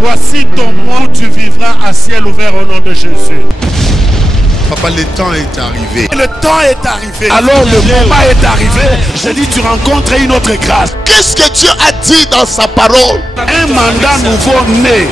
Voici ton mot, tu vivras à ciel ouvert au nom de Jésus. Papa, le temps est arrivé. Le temps est arrivé. Alors le moment est arrivé. Je dis, tu rencontres une autre grâce. Qu'est-ce que Dieu a dit dans sa parole? Un mandat nouveau né.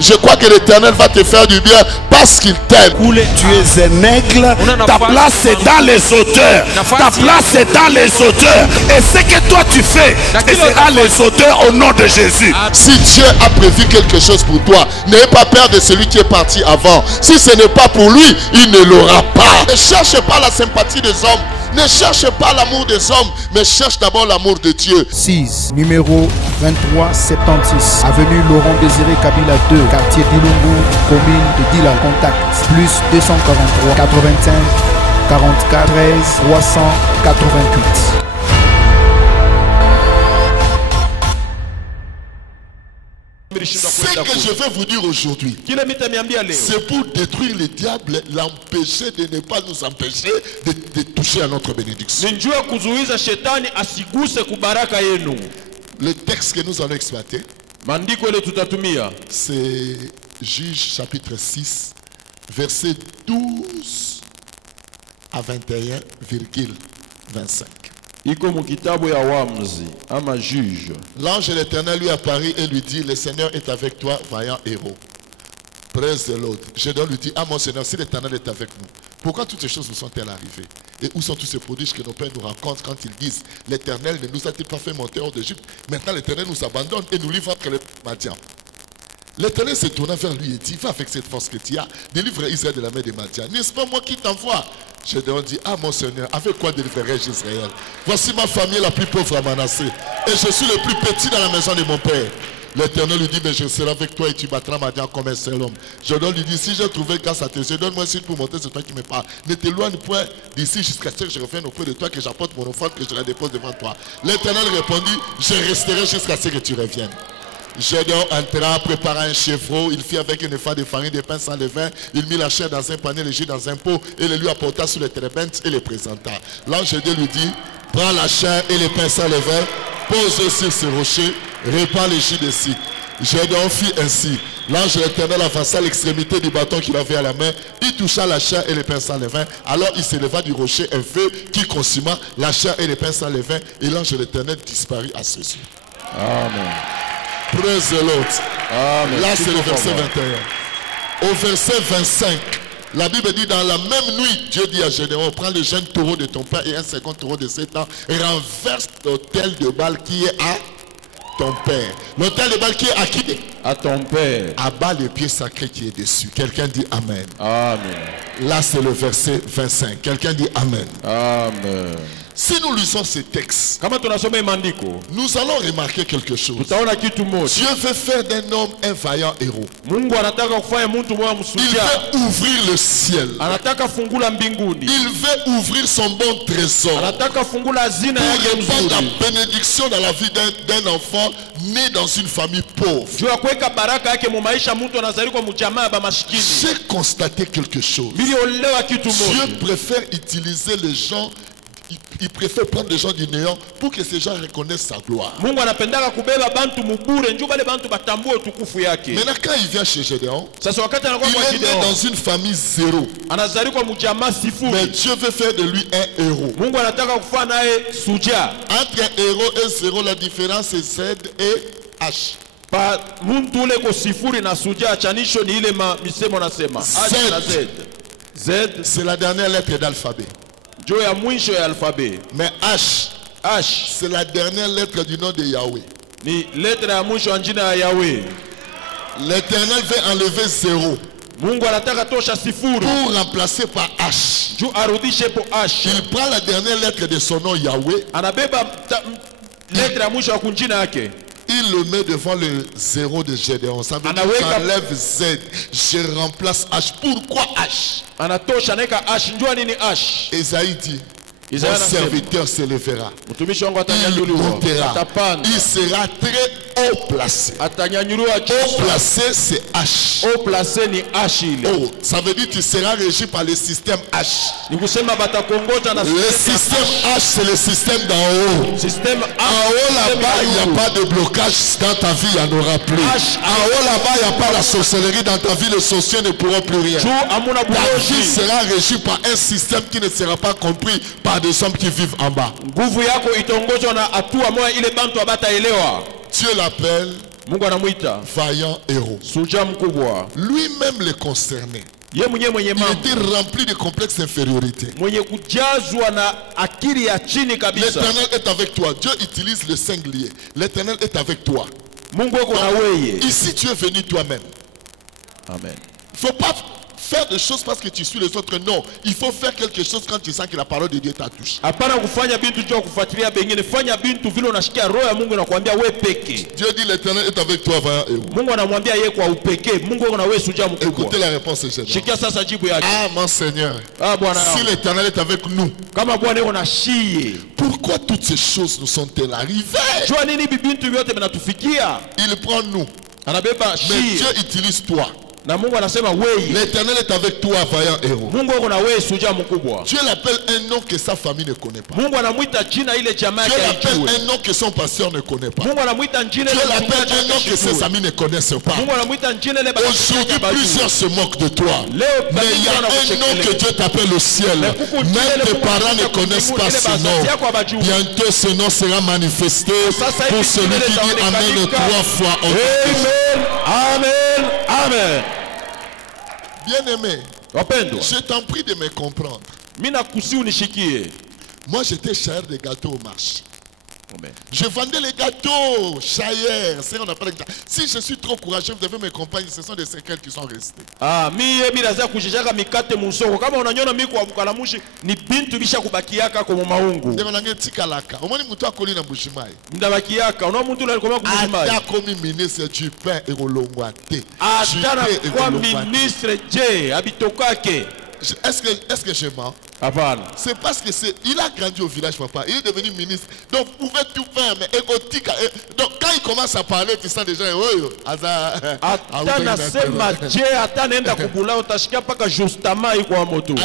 Je crois que l'Éternel va te faire du bien parce qu'il t'aime. Tu es un aigle. Ta place est dans les auteurs. Ta place est dans les auteurs. Et ce que toi tu fais, ce sera les auteurs au nom de Jésus. Si Dieu a prévu quelque chose pour toi, n'aie pas peur de celui qui est parti avant. Si ce n'est pas pour lui, il ne l'aura pas. Ne cherche pas la sympathie des hommes. Ne cherche pas l'amour des hommes, mais cherche d'abord l'amour de Dieu. 6, numéro 2376, avenue Laurent Désiré Kabila 2, quartier d'Ilungu, commune de Dila. Contact plus 243 85 44 13 388. Ce que je vais vous dire aujourd'hui, c'est pour détruire le diable, l'empêcher de ne pas nous empêcher de toucher à notre bénédiction. Le texte que nous allons exploiter, c'est Juge chapitre 6, verset 12 à 21,25. L'ange de l'Éternel lui apparut et lui dit: le Seigneur est avec toi, vaillant héros. Praise the Lord. Gédéon lui dit: ah mon Seigneur, si l'Éternel est avec nous, pourquoi toutes ces choses nous sont-elles arrivées? Et où sont tous ces prodiges que nos pères nous rencontrent quand ils disent: l'Éternel ne nous a-t-il pas fait monter hors d'Égypte? Maintenant l'Éternel nous abandonne et nous livre entre les Madian. L'Éternel se tourna vers lui et dit: va avec cette force que tu as, délivre Israël de la main des Madian. N'est-ce pas moi qui t'envoie? Gédéon dit: ah mon Seigneur, avec quoi délivrerai-je Israël? Voici ma famille la plus pauvre à Manassé, et je suis le plus petit dans la maison de mon père. L'Éternel lui dit: mais je serai avec toi et tu battras Madian comme un seul homme. Gédéon lui dit: si j'ai trouvé grâce à tes yeux, donne-moi un signe pour monter, c'est toi qui me parles. Ne t'éloigne point d'ici jusqu'à ce que je revienne auprès de toi, que j'apporte mon offrande, que je la dépose devant toi. L'Éternel répondit: je resterai jusqu'à ce que tu reviennes. Gédéon entra, prépara un chevreau, il fit avec une effa de farine, des pains sans levain, il mit la chair dans un panier, le jus dans un pot, et le lui apporta sur les térébintes et les présenta. L'ange de Dieu lui dit: prends la chair et les pains sans levain, pose sur ce rocher, répands le jus dessus. Gédéon fit ainsi. L'ange de l'Éternel avança l'extrémité du bâton qu'il avait à la main, il toucha la chair et les pains sans levain, alors il s'éleva du rocher un feu qui consuma la chair et les pains sans levain, et l'ange de l'Éternel disparut à ses yeux. Amen. Praise the Lord. Amen. Là c'est le verset 21. Au verset 25, la Bible dit: dans la même nuit, Dieu dit à Gédéon: prends le jeune taureau de ton père et un second taureau de 7 ans, et renverse l'autel de Baal qui est à ton père. L'autel de Baal qui est à qui? À ton père. Abat le pied sacré qui est dessus. Quelqu'un dit Amen. Amen. Là c'est le verset 25. Quelqu'un dit Amen. Amen. Si nous lisons ces textes, nous allons remarquer quelque chose. Dieu veut faire d'un homme un vaillant héros. Il veut ouvrir le ciel. Il veut ouvrir son bon trésor pour répandre la bénédiction dans la vie d'un enfant né dans une famille pauvre. J'ai constaté quelque chose. Dieu préfère utiliser les gens. Il préfère prendre des gens du néant pour que ces gens reconnaissent sa gloire. Maintenant, quand il vient chez Gédéon, il est né dans une famille zéro. Mais Dieu veut faire de lui un héros. Entre un héros et zéro, la différence est Z et H. Z, c'est la dernière lettre d'alphabet. Mais H, c'est la dernière lettre du nom de Yahweh. L'Éternel veut enlever zéro pour remplacer par H. Il prend la dernière lettre de son nom Yahweh. Il le met devant le zéro de Gédéon. Ça veut dire que j'enlève Z, je remplace H. Pourquoi H? Esaïe dit: mon serviteur s'élèvera, il montera, il sera très haut placé. Haut placé, c'est H. Haut placé ni H ile. Oh, ça veut dire que tu seras régi par le système H. Ni kusema batakongoza na Le système H, c'est le système d'en haut. système En haut là-bas, il n'y a pas de blocage dans ta vie, il n'y en aura plus. En haut là-bas, il n'y a pas la sorcellerie dans ta vie, les sorciers ne pourront plus rien. Ta vie sera régie par un système qui ne sera pas compris par des hommes qui vivent en bas. Nguvu yako itongozwa na hatua moja ile bantu abataelewa. Dieu l'appelle Mungu anamuita vaillant héros. suja mkubwa. Lui-même les concernait. Ye mwenye Il mambo était rempli de complexes d'infériorité. mwenye kujazwa na akili ya chini kabisa. L'Éternel est avec toi. Dieu utilise le singulier. L'Éternel est avec toi. Mungu yuko na wewe. Ici, tu es venu toi-même. Amen. Il ne faut pas faire des choses parce que tu suis les autres. Non, il faut faire quelque chose quand tu sens que la parole de Dieu t'a touché. Hapana kufanya bintu jua kufuatilia bengine. Fanya bintu vile unashikia roho ya Mungu inakwambia wewe peke. Dieu dit l'Éternel est avec toi, vaillant héros. Mungu anamwambia yeye kwa upekee. Mungu yuko na wewe suja mkubwa. Écoutez la réponse, Seigneur. Shikia sasa jibu yake. Ah, mon Seigneur. Ah Bwana. Si l'Éternel est avec nous, Kama Bwana yuko na shie. pourquoi toutes ces choses nous sont-elles arrivées? Jua nini bintu vyote vinatufikia? Il prend nous. Anabeba Mais shie. Dieu utilise toi. Na Mungu anasema wewe. L'Éternel est avec toi, vaillant héros. Mungu yuko na wewe suja mkubwa. Dieu l'appelle un nom que sa famille ne connaît pas. Mungu anamuita jina ile jamaa Dieu yake l'appelle haijui. un nom que son pasteur ne connaît pas. Mungu anamuita jina Dieu ile l'appelle un nom que ses amis ne connaissent pas. Mungu anamuita jina ile Aujourd'hui, plusieurs se moquent de toi. Mais il y a un nom que Dieu t'appelle au ciel. Même tes parents ne connaissent pas ce nom. Bientôt, ce nom sera manifesté pour celui qui dit Amen 3 fois. Amen. Amen. Amen. Bien-aimé, Wapendwa, je t'en prie de me comprendre. mina kusi unishikie. Moi, j'étais chailleur de gâteaux au marché. Amen. Je vendais les gâteaux, chailleur. C'est ce qu'on appelle ça. Si je suis trop courageux, vous devez me comprendre. Ce sont des séquelles qui sont restées. Ah, mie minaza kushishaka mikate musoko. Kama unanyona miko wa bukalamushi ni bintu bisha kubakiaka kwa maungu. Ndio nange tikalaka. Omoni mtu akoli na mbushimai. Mdabakiaka. Una mtu ule alikuwa kubushimai. Ata komi ministre du pain et rolongwa te. Atana kwa ministre je abitokake. Est-ce que je mens? C'est parce que il a grandi au village, papa. Il est devenu ministre. Donc, vous pouvez tout faire, mais égotique. Donc, quand il commence à parler, tu sens déjà,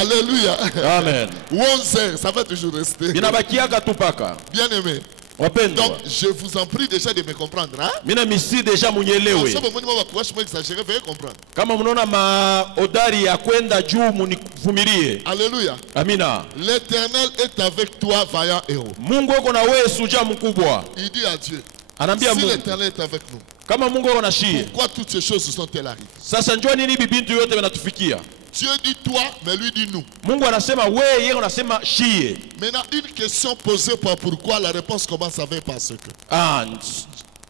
Alléluia. Amen. 11h, ça va toujours rester. Bien aimé. Donc, je vous en prie déjà de me comprendre. Hein? Mina misi deja munyelewe. Veuillez comprendre. Kama mnaona maodari ya kwenda juu munivumilie. Alléluia. Amina. L'Éternel est avec toi, vaillant héros. Mungu yuko na wewe suja mkubwa. Il dit à Dieu. Anambia si Mungu. l'Éternel est avec nous. Kama Mungu yuko na shie. Pourquoi toutes ces choses sont-elles arrivées? Sasa njoo nini bibintu yote vinatufikia? Dieu dit toi, mais lui dit nous. Mungu anasema wewe, yeye anasema shie. Maintenant, une question posée par pourquoi, la réponse commence avec parce que. Ah,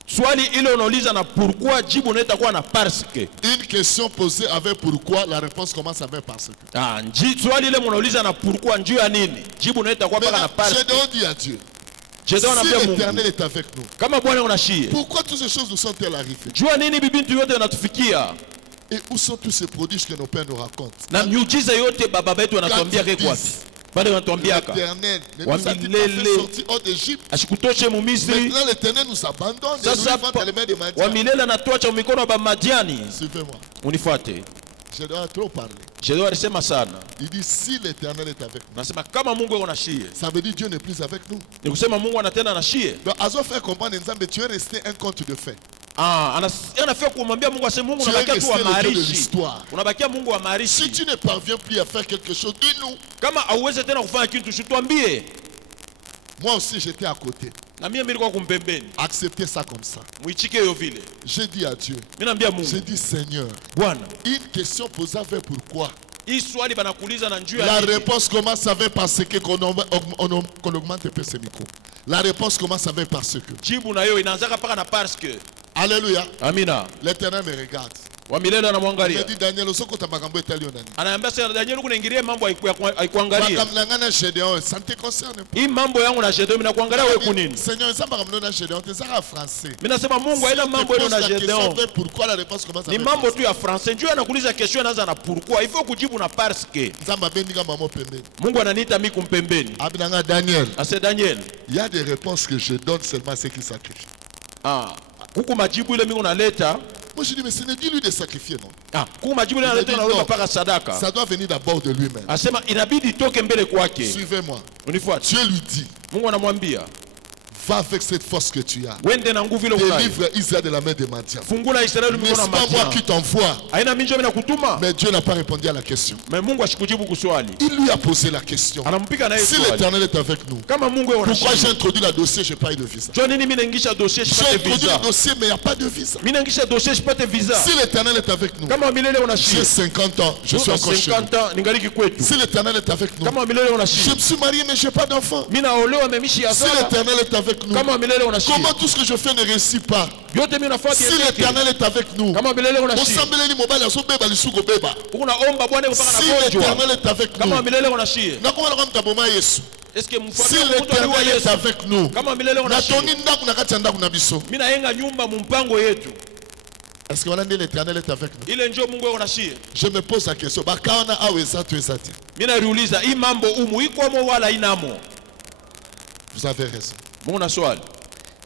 swali ile unauliza na pourquoi, jibu unaita kuwa na parce que. Une question posée avec pourquoi, la réponse commence avec parce que. Ah, swali ile unauliza na pourquoi, njoo ya nini? Jibu unaita kuwa paka na parce que. J'ai dit à Dieu. Si l'Éternel est avec nous. Kama Bwana unashie. Pourquoi toutes ces choses nous sont-elles arrivées? Jua nini bibintu yote yanatufikia? Et où sont tous ces prodiges que nos pères nous racontent? Na miujiza yote baba betu wanatuambia kwa wapi? Bado wanatuambiaka. L'Éternel nous a dit de sortir hors d'Égypte. Ashikutoshe mu Misri. Maintenant l'Éternel nous abandonne. Sasa wamilele anatuacha mikono ya Madiani. Suivez-moi. Unifuate. Je dois trop parler. Je dois resema sana. Il dit si l'Éternel est avec nous. Nasema kama Mungu yuko na shie. Ça veut dire Dieu n'est plus avec nous. Ni kusema Mungu anatenda na shie. Donc azo faire comprendre Nzambe, tu es resté un conte de fait. Ah, anafia kumwambia Mungu aseme Mungu unabakia tu wa maarishi. Unabakia Mungu wa maarishi. Si tu ne parviens plus à faire quelque chose, dis-nous. Kama hauwezi tena kufanya kitu, tuambie. Moi aussi j'étais à côté. Na mimi nilikuwa kumpembeni. Acceptez ça comme ça. Muichike hiyo vile. J'ai dit à Dieu. Mimi naambia Mungu. J'ai dit Seigneur. Bwana. Une question posée avec pourquoi. Swali banakuuliza na njoo ya la réponse commence avec parce que qu'on augmente un peu ce micro. La réponse commence avec parce que. Jibu na yo inaanza paka na parce que. Alléluia. Amina. L'Éternel me regarde. Wamilele anamwangalia. Il dit Daniel usoko tamagambo etalio nani. Anaambia sasa Daniel kunaingilia mambo haikuangalia. Wakamnangana Gédéon, ça ne te concerne pas. Hii mambo yangu na Gédéon na kuangalia wewe kunini? Seigneur, ça m'a ramené na Gédéon, tu es français. Mimi nasema Mungu haina mambo yenu na Gédéon. Pourquoi la réponse commence avec? Ni mambo tu ya français. Njoo anakuuliza question anaanza na pourquoi. Il faut kujibu na parce que. Nzamba bendinga mamo pembeni. Mungu ananiita mimi kumpembeni. Abinanga Daniel. Ase Daniel. Il y a des réponses que je donne seulement à ceux qui sacrifient. Ah. kuku majibu ile mingi unaleta. Moi je dis, mais ce n'est dis-lui de sacrifier, non? Ah, kuku majibu ile unaleta unaleta mpaka sadaka. Ça doit venir d'abord de lui-même. Asema inabidi toke mbele kwake. Suivez-moi. Unifuate. Dieu lui dit, Mungu anamwambia, va avec cette force que tu as. wende na nguvu ile unayo. Délivre Israël de la main des Madian. Fungula Israeli N'est-ce mikono ya pas moi Madian. qui t'envoie? Haina minjo mimi nakutuma. Mais Dieu n'a pas répondu à la question. Mais Mungu ashikujibu kuswali. Il lui a posé la question. Anampika naye Si swali. l'Éternel est avec nous, Kama Mungu yeye pourquoi j'ai anashika. introduit le dossier, je n'ai pas eu de visa? Jo nini mimi naingisha dossier J'ai sipate introduit visa. le dossier, mais il n'y a pas de visa. Mimi naingisha dossier sipate visa. Si l'Éternel est avec nous, Kama milele j'ai unashika. 50 ans, je suis encore chez 50 ans ningali kwetu. Si l'Éternel est avec nous, Kama milele je unashika. me suis marié, mais je n'ai pas d'enfant. Mimi naolewa memishi ya Si sala. l'Éternel est avec nous, Kama milele unashika. comment tout ce que je fais ne réussit pas? Yote mimi nafaa Si bien. l'Éternel est avec nous, Kama milele unashika. osambeleli mobali azobeba lisuku beba. Unaomba Bwana kupaka Si na gonjwa. l'Éternel est avec nous, Kama milele unashika. nakomana kwa mtaboma Yesu. Est-ce que Si mfano mtu aliwa l'Éternel est Yesu? avec nous, Kama milele unashika. natoni ndaku na kati ya ndaku na biso. Mimi nayenga nyumba mu mpango yetu. Est-ce que voilà l'Éternel est avec nous? Ile njoo Mungu yako nashia. Je me pose la question. Bakaona aweza tu ezati. Mimi naliuliza hii mambo umu ikomo wala inamo. Vous avez raison. Mungu na swali.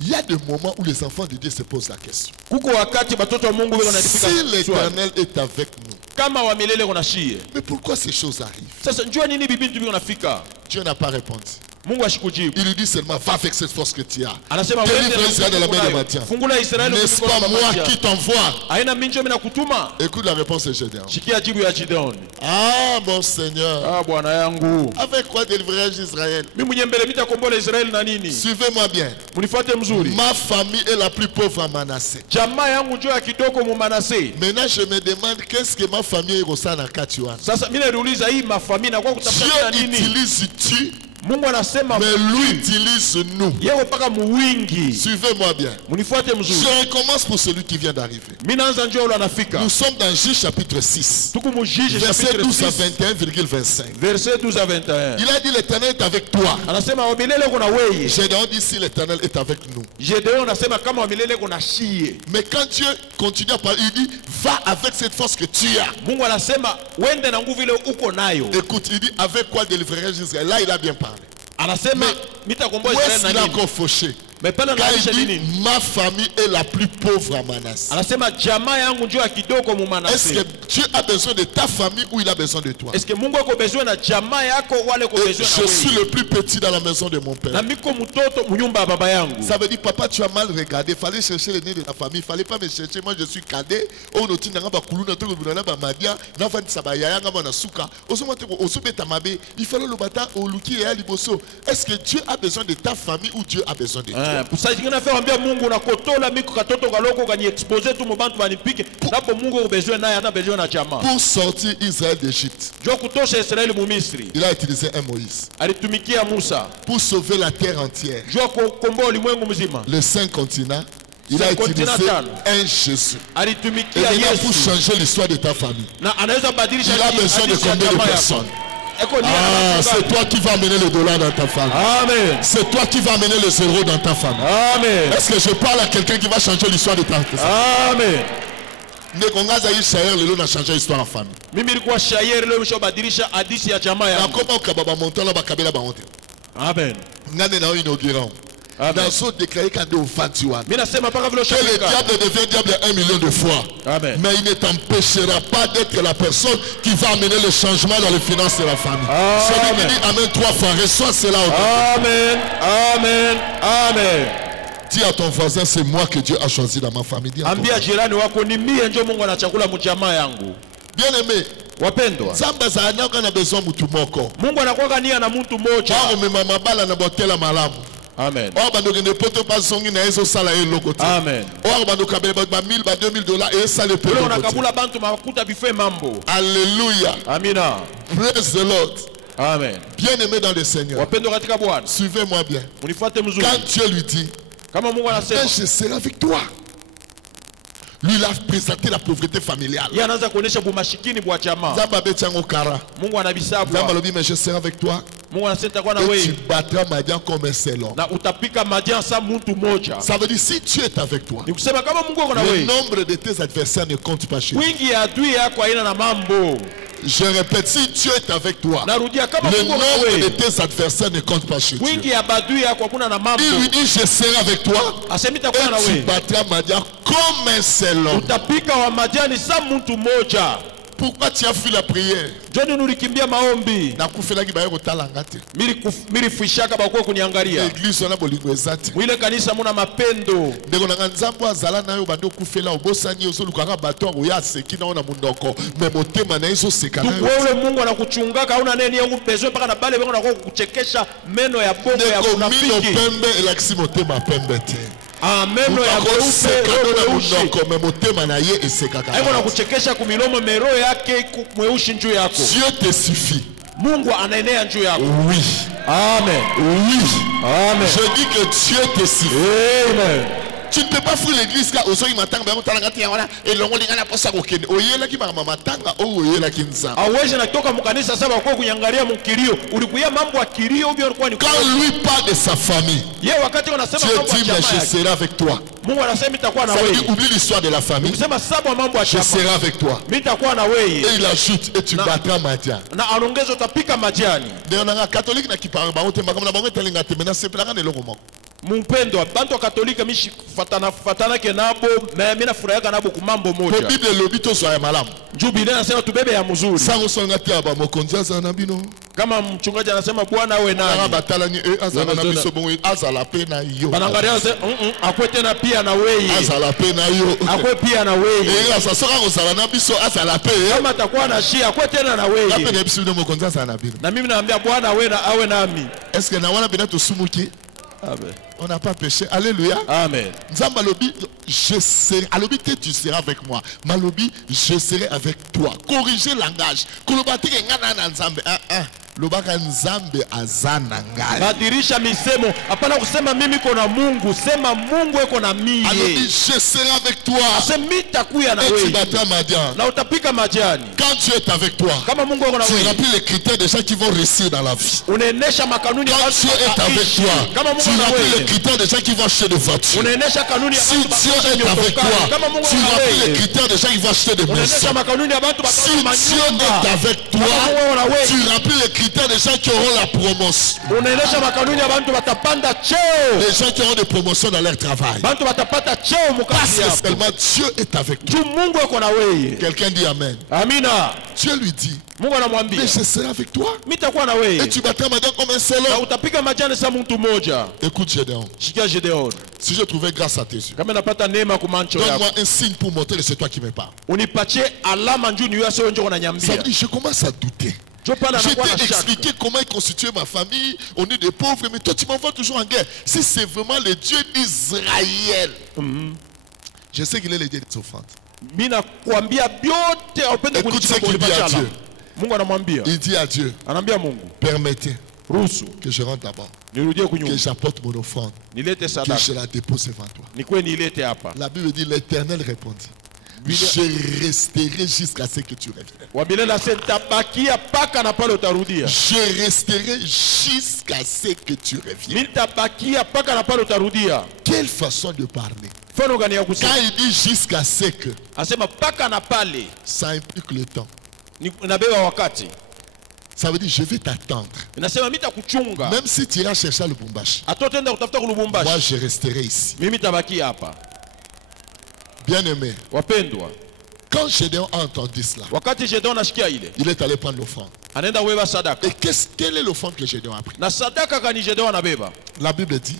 Il y a des moments où les enfants de Dieu se posent la question. Kuko wakati batoto wa Mungu wako Si wanatipika swali. l'Éternel est avec nous, Kama wa milele unashia. mais pourquoi ces choses arrivent? Sasa njoo nini bibi biko nafika? Dieu n'a pas répondu. Mungu ashikujibu. Il lui dit seulement va avec cette force que tu as. Anasema Délivre wewe Israël de la main de Madian. Fungula Israeli N'est-ce pas moi qui t'envoie? Haina minjo mimi nakutuma. Écoute la réponse de Gédéon. Shikia jibu ya Gideon. Ah mon Seigneur, Ah bwana yangu. avec quoi délivrerai-je Israël? Mimi mwenye mbele nitakombola Israeli na nini? Suivez-moi bien. Munifuate mzuri. Ma famille est la plus pauvre à Manassé. Jamaa yangu njoo ya kitoko mu Manase. Maintenant je me demande qu'est-ce que ma famille est au sein de Katiwan. Sasa mimi nauliza hii mafamii na kwa kutafuta Dieu nini? utilise tu, Mungu anasema mais lui utilise nous. yeye paka muwingi. Suivez-moi bien. Munifuate mzuri. Je recommence pour celui qui vient d'arriver. Mimi naanza njoo ule anafika. Nous sommes dans Juge chapitre 6, Tuko mu Juge verset chapitre 12 à 6 21,25. verset 12 à 21. Il a dit l'Éternel est avec toi. Anasema wa milele kuna wewe. Gédéon dit si l'Éternel est avec nous. Gedeon anasema kama wa milele kuna shie. Mais quand Dieu continue à parler, il dit va avec cette force que tu as. Mungu anasema wende na nguvu ile uko nayo. Écoute, il dit avec quoi délivrerai-je Israël? Là, il a bien parlé. Anasema mitakomboa Où Israeli est-ce na qu'il a nini? encore fauché? Mais pale Quand anaanisha il dit nini? ma famille est la plus pauvre à Manassé. Anasema jamaa yangu njoo ya kidogo mu Est-ce Manase. que Dieu a besoin de ta famille ou il a besoin de toi? Est-ce que Mungu ako besoin na jamaa yako wale ko Et besoin je na suis wewe? le plus petit dans la maison de mon Na père. miko mtoto munyumba ya baba yangu. Ça veut dire, papa, tu as mal regardé. Il fallait chercher les nez de la famille. Il ne fallait pas me chercher. Moi, je suis cadet. Oh, no, tina ngaba kuluna to kuluna ba madia. Na van sabaya ngaba na suka. Osoma te osubeta mabe. Il fallait le bata au luki et à liboso. Est-ce que Dieu a besoin de ta famille ou Dieu a besoin de toi? Pour ça ngina faire ambia Mungu na kotola miko katoto kaloko kani expose tu mubantu banipike. Napo Mungu ko besoin naye ana besoin na jamaa. Pour sortir Israël d'Égypte, Jo kutosha Israeli mu Misri. il a utilisé un Moïse. Alitumikia Musa. Pour sauver la terre entière, Jo kukomboa ulimwengu mzima. les 5 continents, il a Cinq utilisé continents. un Jésus. Et Alitumikia maintenant, pour Yesu. changer l'histoire de ta famille, Na anaweza badilisha il a besoin de hadithi ya combien de jamaa yako. personnes? Eko ni Ah, ana c'est watu toi qui vas amener le dollar dans ta famille. Amen. C'est toi qui vas amener le zéro dans ta famille. Amen. Est-ce que je parle à quelqu'un qui va changer l'histoire de ta famille? Amen. Nekongaza Israël, le a changé l'histoire en famille. Mimi nilikuwa shairi leo mshabadilisha hadithi ya jamaa Na yangu. koma ukababa montana bakabela baonte. Amen. Ngane na inaugurant. Amen. Dans ce déclaré quand au 21. Mimi nasema paka vile Que le ushafika. diable devient diable 1 million de fois. Amen. Mais il ne t'empêchera pas d'être la personne qui va amener le changement dans les finances de la famille. Amen. Celui qui dit Amen 3 fois, reçois cela au Amen. Amen. Amen. Dis à ton voisin, c'est moi que Dieu a choisi dans ma famille. Dis à ton Ambia voisin. jirani wako ni mie ndio Mungu anachakula mjamaa yangu. Bien aimé, Wapendwa. Zamba za anaka na besoin mutu moko. Mungu anakuwa nia na mtu mmoja. Ba omema mabala na botela malamu. Amen. Or bando ne poto pas songi na ezo sala e lokote. Amen. Or bando kabele ba 1000 ba 2000 dollars et ça le peut. Ule unakabula bantu makuta bife mambo. Alléluia. Amina. Praise the Lord. Amen. Bien aimé dans le Seigneur. Wapendwa katika Bwana. Suivez-moi bien. Unifuate mzuri. Quand Dieu lui dit, Kama Mungu anasema, je serai avec toi. Lui, il a présenté la pauvreté familiale. yeye anaanza kuonesha bumashikini bwa jamaa. Zamba betiango kara. Mungu anabisabu. Zamba lobi, mais je serai avec toi. Mungu anasema kwa na Et tu wewe battras Madian comme un seul homme. na utapika madian sa mtu mmoja. Ça veut dire si Dieu est avec toi, Ni kusema kama Mungu ako na le wewe, nombre de tes adversaires ne compte pas chez toi. wingi ya adui yako haina na mambo. Je répète, si Dieu est avec toi, narudia kama le Mungu nombre de wewe tes adversaires ne compte pas chez Dieu. wingi ya badui yako hakuna na mambo. Il lui dit, je serai avec toi. Asemi takuwa na Et tu wewe. battras Madian comme un seul homme. Utapika wa Madiani sa mtu moja. Pourquoi tu as fui la prière? Joni nulikimbia maombi. Mili fuishaka bakuwa kuniangalia. L'église on a bolingo ezati. Mwile kanisa muna mapendo. Ndeko na nzambo azala na yo bando kufela obosani ozo lukaka bato oya seki na ona mundoko me motema na iso seka na yo. Wewe Mungu anakuchungaka hauna neni yangu bezwe mpaka na bale wengo na kuchekesha meno ya bongo ya unafiki. Ndeko mino pembe elakisi motema pembe te. Meno ya mweupe me motema na ye esekaka. Haiko na kuchekesha kumilomo mero yake mweushi njuu yako. Dieu te suffit. Mungu anaenea njuu yako. Oui. Amen. Oui. Amen. Je dis que Dieu te suffit. Amen. Tu ne peux pas fuir l'église car aujourd'hui matanga ba mutala ngati wana elongo lingana posa kokende oyela ki mama matanga oyela ki nza. Aweje na toka mkanisa sasa kwa kunyangalia mkilio ulikuya mambo ya kilio ubio ulikuwa ni quand lui parle de sa famille. Yeye wakati wanasema mambo ya jamaa je serai avec toi. Mungu anasema nitakuwa na wewe. Ça veut dire oublie l'histoire de la famille. Unasema sababu mambo ya je serai avec toi. Mimi nitakuwa na wewe. Et il ajoute et tu battras Madian. Na anaongeza utapika majani. Ndio na catholique na kipanga ba utemba kama na bango telinga temena sepelanga ne longo moko. Mpendo bantu wa katolika mishi fatana ke nabo mimi nafurahiaka nabo kumambo moja. Kwa Biblia lobito so ya malamu. Njoo Biblia inasema tubebe ya mzuri. Sango songa tia ba mokonzi azana bino. Kama mchungaji anasema bwana wewe nani? Batala ni azana na biso bongo azala pe na yo. Banangalia sasa akwe tena pia na wewe. Azala pe na yo. Akwe pia na wewe. Sasa soka kozala na biso azala pe. Kama atakuwa na shia akwe tena na wewe. Kape na biso mokonzi azana bino. Na mimi naambia bwana wewe na awe nami. Est-ce que na wana bina to sumuki? Amen. On n'a pas péché. Alléluia. Amen. Nzamba lobi, je serai. Alobi te tu seras avec moi. Malobi, je serai avec toi. Corriger langage. Kolobati ke ngana na nzambe. Lobaka nzambe azana ngai. Badirisha misemo. Hapana kusema mimi kona Mungu. Sema Mungu eko na mimi. Alobi, je serai avec toi. Sema nitakuya na wewe. Et tu battras Madian. Na utapika majani. Quand Dieu est avec toi, kama Mungu eko na wewe, tu remplis les critères des gens qui vont réussir dans la vie. Unaenesha makanuni ya Quand Dieu est avec toi, tu remplis les critères des gens qui vont acheter des voitures. Unaenesha kanuni ya si Dieu est avec toi, tu remplis les critères des gens qui vont acheter des maisons. Si Dieu est avec toi, tu remplis les critères des gens qui auront la promotion. Les gens qui auront des promotions dans leur travail. Parce que seulement Dieu est avec toi. Quelqu'un dit Amen. Amina. Dieu lui dit, mais je serai avec toi. Et tu battras Madian comme un seul homme. Écoute Gédéon. Si je trouvais grâce à tes yeux, donne-moi un signe pour montrer que c'est toi qui me parles. Ça veut dire, je commence à douter. Je t'ai expliqué comment est constituée ma famille. On est des pauvres, mais toi tu m'envoies toujours en guerre. Si c'est vraiment le Dieu d'Israël, je sais qu'il est le Dieu des offrandes. Écoute ce qu'il dit à Dieu. Il dit à Dieu, permettez que je rentre d'abord, que j'apporte mon offrande, que je la dépose devant toi. La Bible dit, l'Éternel répondit, je resterai jusqu'à ce que tu reviennes. Je resterai jusqu'à ce que tu reviennes. Quelle façon de parler. Quand il dit jusqu'à ce que, ça implique le temps. Ça veut dire je vais t'attendre. Même si tu iras chercher le Lubumbashi, moi je resterai ici. Bien aimé, quand Gédéon a entendu cela, il est allé prendre l'offrande. Et quelle est l'offrande que Gédéon a pris? La Bible dit,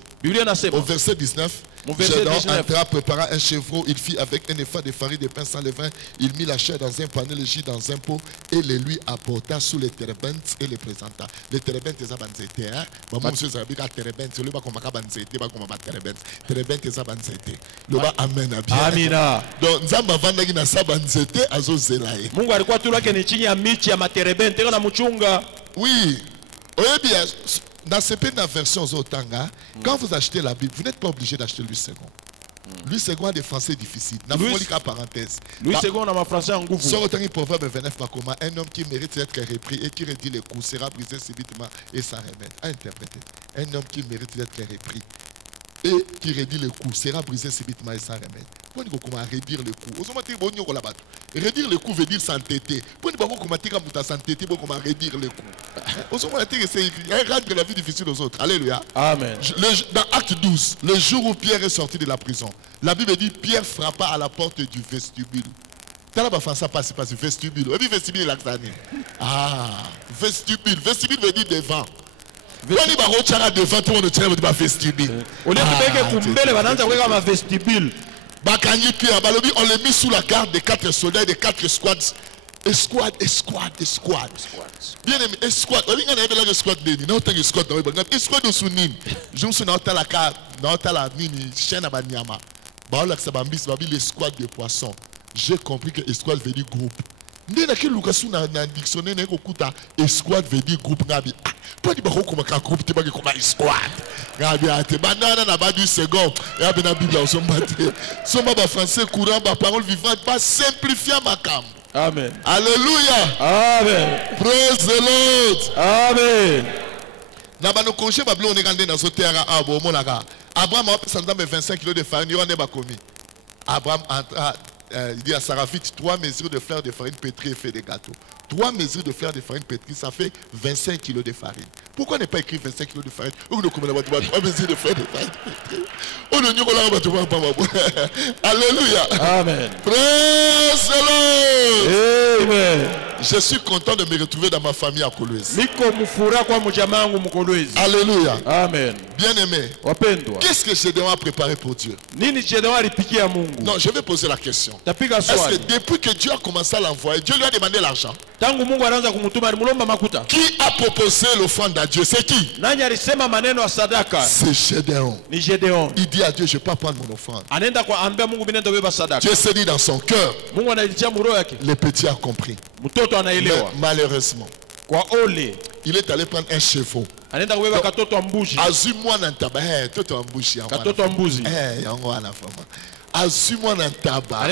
au verset 19, Gédéon entra, prépara un chevreau, il fit avec un épha de farine de pain sans levain, il mit la chair dans un panier, le jus dans un pot, et le lui apporta sous les térébintes et les présenta. Les térébintes, c'est banzete, hein? Maman, monsieur Zabika, térébintes, c'est le bas comme ma banzete, bas comme ma térébintes. Térébintes, c'est banzete. Le bas amen à bien. Amina. Donc, Nzamba vandagi na sa banzete, azo zelaye. Mungu alikuwa tu lake ni chini ya miti ya materebente kana mchunga. Oui. Bien, dans ces peines versions Zotanga, quand vous achetez la Bible, vous n'êtes pas obligé d'acheter Louis II. Louis II a des français difficiles. Louis parenthèse. Louis II a ma français en goût. Sur autant proverbe 29 Makoma, un homme qui mérite d'être repris et qui redit les coups sera brisé subitement et sans remède. À interpréter. Un homme qui mérite d'être repris et qui redit les coups sera brisé subitement et sans remède. Pour nous réduire le coût. Réduire le coût veut dire s'entêter. Pour nous s'entêter, pour nous réduire le coût. C'est rendre la vie difficile aux autres. Alléluia. Amen. Dans Acte 12, le jour où Pierre est sorti de la prison, la Bible dit Pierre frappa à la porte du vestibule. Ça passe, vestibule. Oui, vestibule, vestibule. Vestibule veut dire devant. Devant, tout le monde tient le vestibule. On est vestibule. On l'a mis sous la garde des 4 soldats et des 4 squads. Escouade. Bien aimé, escouade. On a vu la escouade de Nini. Escouade de Sounin. Je me suis dit, dans la mini, chaîne à Banyama. L'escouade de poissons. J'ai compris que escouade veut dire groupe. Ndé Lucas na dictionnaire na kokuta escouade veut dire groupe ngabi. Toi tu bako comme groupe tu bako comme escouade. Ngabi ate banana na ba du second. Ya bena Bible au sombate. Somba ba français courant ba parole vivante pas simplifier ma cam. Amen. Alléluia. Amen. Praise the Lord. Amen. Na ba no congé ba blo on est gandé dans ce terrain abo monaka. Abraham a pris 25 kg de farine, on est ba commis. Abraham entra. Il dit à Sarafite 3 mesures de fleur de farine pétrie et fait des gâteaux. 3 mesures de fleur de farine pétrie, ça fait 25 kg de farine. Pourquoi ne pas écrire 25 kg de farine? On ne connaît pas 3 mesures de fleur de farine pétrie. On ne connaît pas. Alléluia. Amen. Praise the Lord. Amen. Je suis content de me retrouver dans ma famille à Kolwezi. Alléluia. Amen. Bien aimé. Qu'est-ce que Gédéon a préparé pour Dieu? Non, je vais poser la question. Est-ce que depuis que Dieu a commencé à l'envoyer, Dieu lui a demandé l'argent? Qui a proposé l'offrande à Dieu? C'est qui? C'est Gédéon. Il dit à Dieu, je ne vais pas prendre mon offrande. Dieu s'est dit dans son cœur. Le petit a compris. Mais malheureusement, il est allé prendre un chevaux. Azumwa nantaba, toto ambushi. Azumwa nantaba.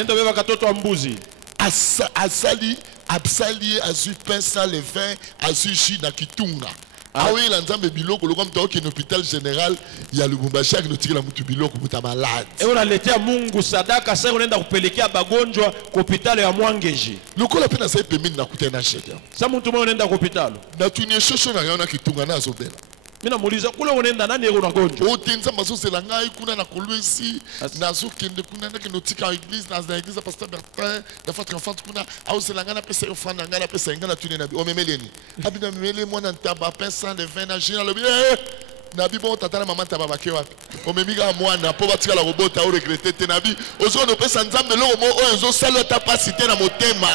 Absali, azu pain sans le vin, azu jus na kitunga. Ah oui, l'ensemble biloko, le comme qui est hôpital général, il y a le Bumbashi qui nous tire la moutu biloko pour ta malade. Et on a l'été à Mungu Sadaka, ça on est dans le Peleki à Bagonjo, hôpital et à Mwangeji. Le coup la peine à ça permis de coûter un chèque. Ça monte tout le monde dans l'hôpital. Na tu n'es chaud na rien qui tunga na zobela. Mina muliza kule unaenda nani yeko na gonjwa? Otenza mazoze la ngai kuna na Kolwezi, nazo kende kuna na kenotika église na église pasteur Bertin, na fatra enfant kuna, auze la ngana pesa ofana ngana pesa ngana tuni na bi. O memeleni. Abina memele mwana ntaba pesa le vin na jina le bi. Na bi bon tata na maman taba baké wapi. O memiga mwana po batika la robota o regretter te na bi. Ozo no pesa nzambe lo mo o enzo salo ta pasité na motema.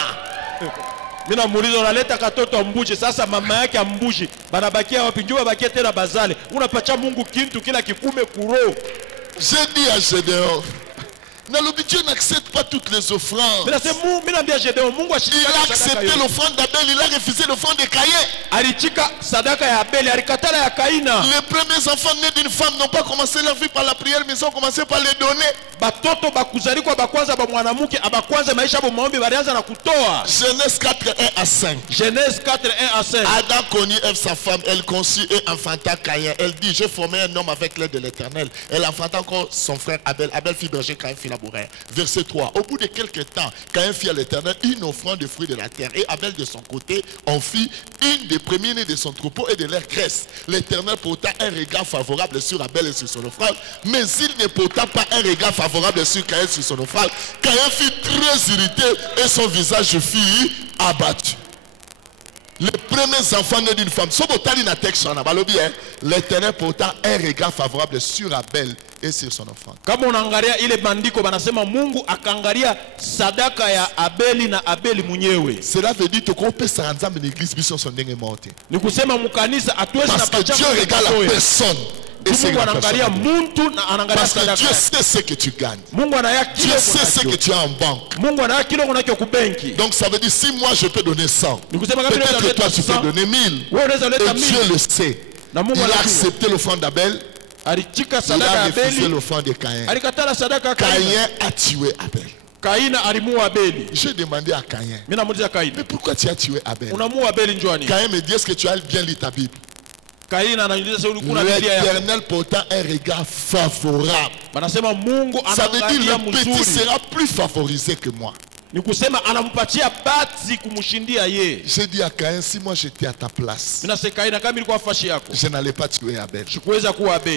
Mina mulizo naleta katoto mbuji sasa mama yake ambuji banabakia wapi njoo babakia tena bazale unapacha Mungu kintu kila kikume kuro. J'ai dit à Gédéon, Dieu n'accepte pas toutes les offrandes. Il a accepté l'offrande d'Abel, il a refusé l'offrande de Caïn. Les premiers enfants nés d'une femme n'ont pas commencé leur vie par la prière, mais ils ont commencé par les donner. Genèse 4, 1 à 5. Genèse 4, 1 à 5. Adam connut Ève sa femme, elle conçut et enfanta Caïn. Elle dit, je formai un homme avec l'aide de l'Éternel. Elle enfanta encore son frère Abel. Abel fit berger, Caïn fit laboureur. Verset 3. Au bout de quelques temps, Caïn fit à l'Éternel une offrande de fruits de la terre. Et Abel de son côté en fit une des premiers-nés de son troupeau et de leur graisse. L'Éternel porta un regard favorable sur Abel et sur son offrande, mais il ne porta pas un regard favorable sur Caïn et sur son offrande. Caïn fut très irrité et son visage fut abattu. Les premiers enfants nés d'une femme, l'Éternel porta un regard favorable sur Abel et sur son enfant. Kama unaangalia ile bandiko banasema Mungu akaangalia sadaka ya Abeli na Abeli mwenyewe. Cela veut dire que qu'on peut s'arranger dans l'église mission son ndenge morte. Ni kusema mkanisa atuwezi na pacha. Parce que Dieu regarde la personne. Et c'est parce que Dieu sait ce que tu gagnes. Dieu sait ce que tu as en banque. Donc ça veut dire si moi je peux donner 100, peut-être que toi tu peux donner 1000. Et Dieu le sait. Il a accepté l'offrande d'Abel. Il a refusé l'offrande de Caïn. Caïn a tué Abel. J'ai demandé à Caïn, mais pourquoi tu as tué Abel? Caïn me dit, est-ce que tu as bien lu ta Bible? L'Éternel portant un regard favorable. Ça veut dire le petit sera plus favorisé que moi. J'ai dit à Caïn, si moi j'étais à ta place, je n'allais pas tuer Abel.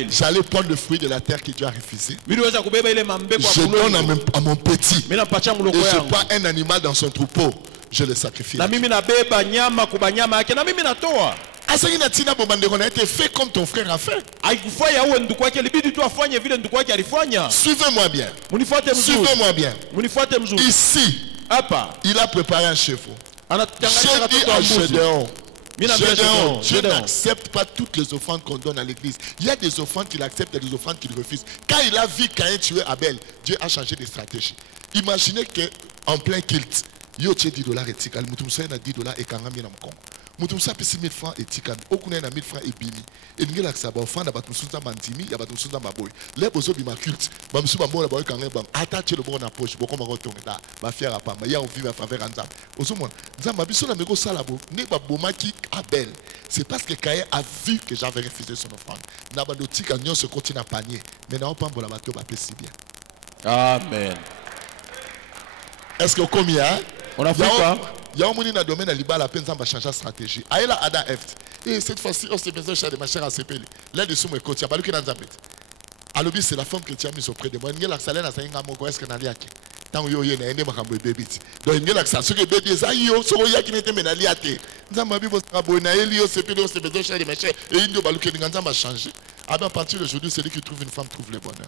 J'allais prendre le fruit de la terre que Dieu a refusé. Je donne à mon petit. Et je prends un animal dans son troupeau. Je le sacrifie. A été fait comme ton frère a fait. Suivez-moi bien. Suivez-moi bien. Ici, il a préparé un chevaux. J'ai dit à Gédéon, je n'accepte pas toutes les offrandes qu'on donne à l'église. Il y a des offrandes qu'il accepte et des offrandes qu'il refuse. Quand il a vu Caïn tuer Abel, Dieu a changé de stratégie. Imaginez qu'en plein kilt, yo tche $10 et tikal, mutumsa na $10 et kangami na mkongo. Mutumsa pesi 1000 francs et tikal, okune na 1000 francs et bini. Et ngela ksaba offrande batumsuza mandimi, ya batumsuza maboy. Les bozo bi ma culte, ba msu ba mona ba kangé bam, attache le bon approche, boko mako tonga, ba fier à pamba, ya on vit à faveur en Nzambe. Ozomona, Nzamba biso na meko salabo, ne ba bomaki Abel. C'est parce que Caïn a vu que j'avais refusé son offrande. Na ba dotika nyon se continue à panier, mais na opambo la bato ba pesi bien. Amen. Est-ce que combien? On a fait quoi? Il y a un monde dans le domaine de la peine, ça va changer de stratégie. Aïe là, Ada Eft. Et cette fois-ci, on s'est besoin de ma chère à CPL. L'aide de son côté, il y a pas qui dans Zambet. Alors, c'est la femme que tu as mise auprès de moi. Il y a la salaire à Saïnga Mogo, est-ce qu'on a lié? Tant que vous avez un bébé. Donc, il y a la salaire, ce que bébé, ça y est, ce qu'il y a qui n'était pas lié. Nzambabi, votre abonné, il y a CPL, on s'est besoin de ma chère. Et il y a un qui va changer. À partir d'aujourd'hui, celui qui trouve une femme trouve le bonheur.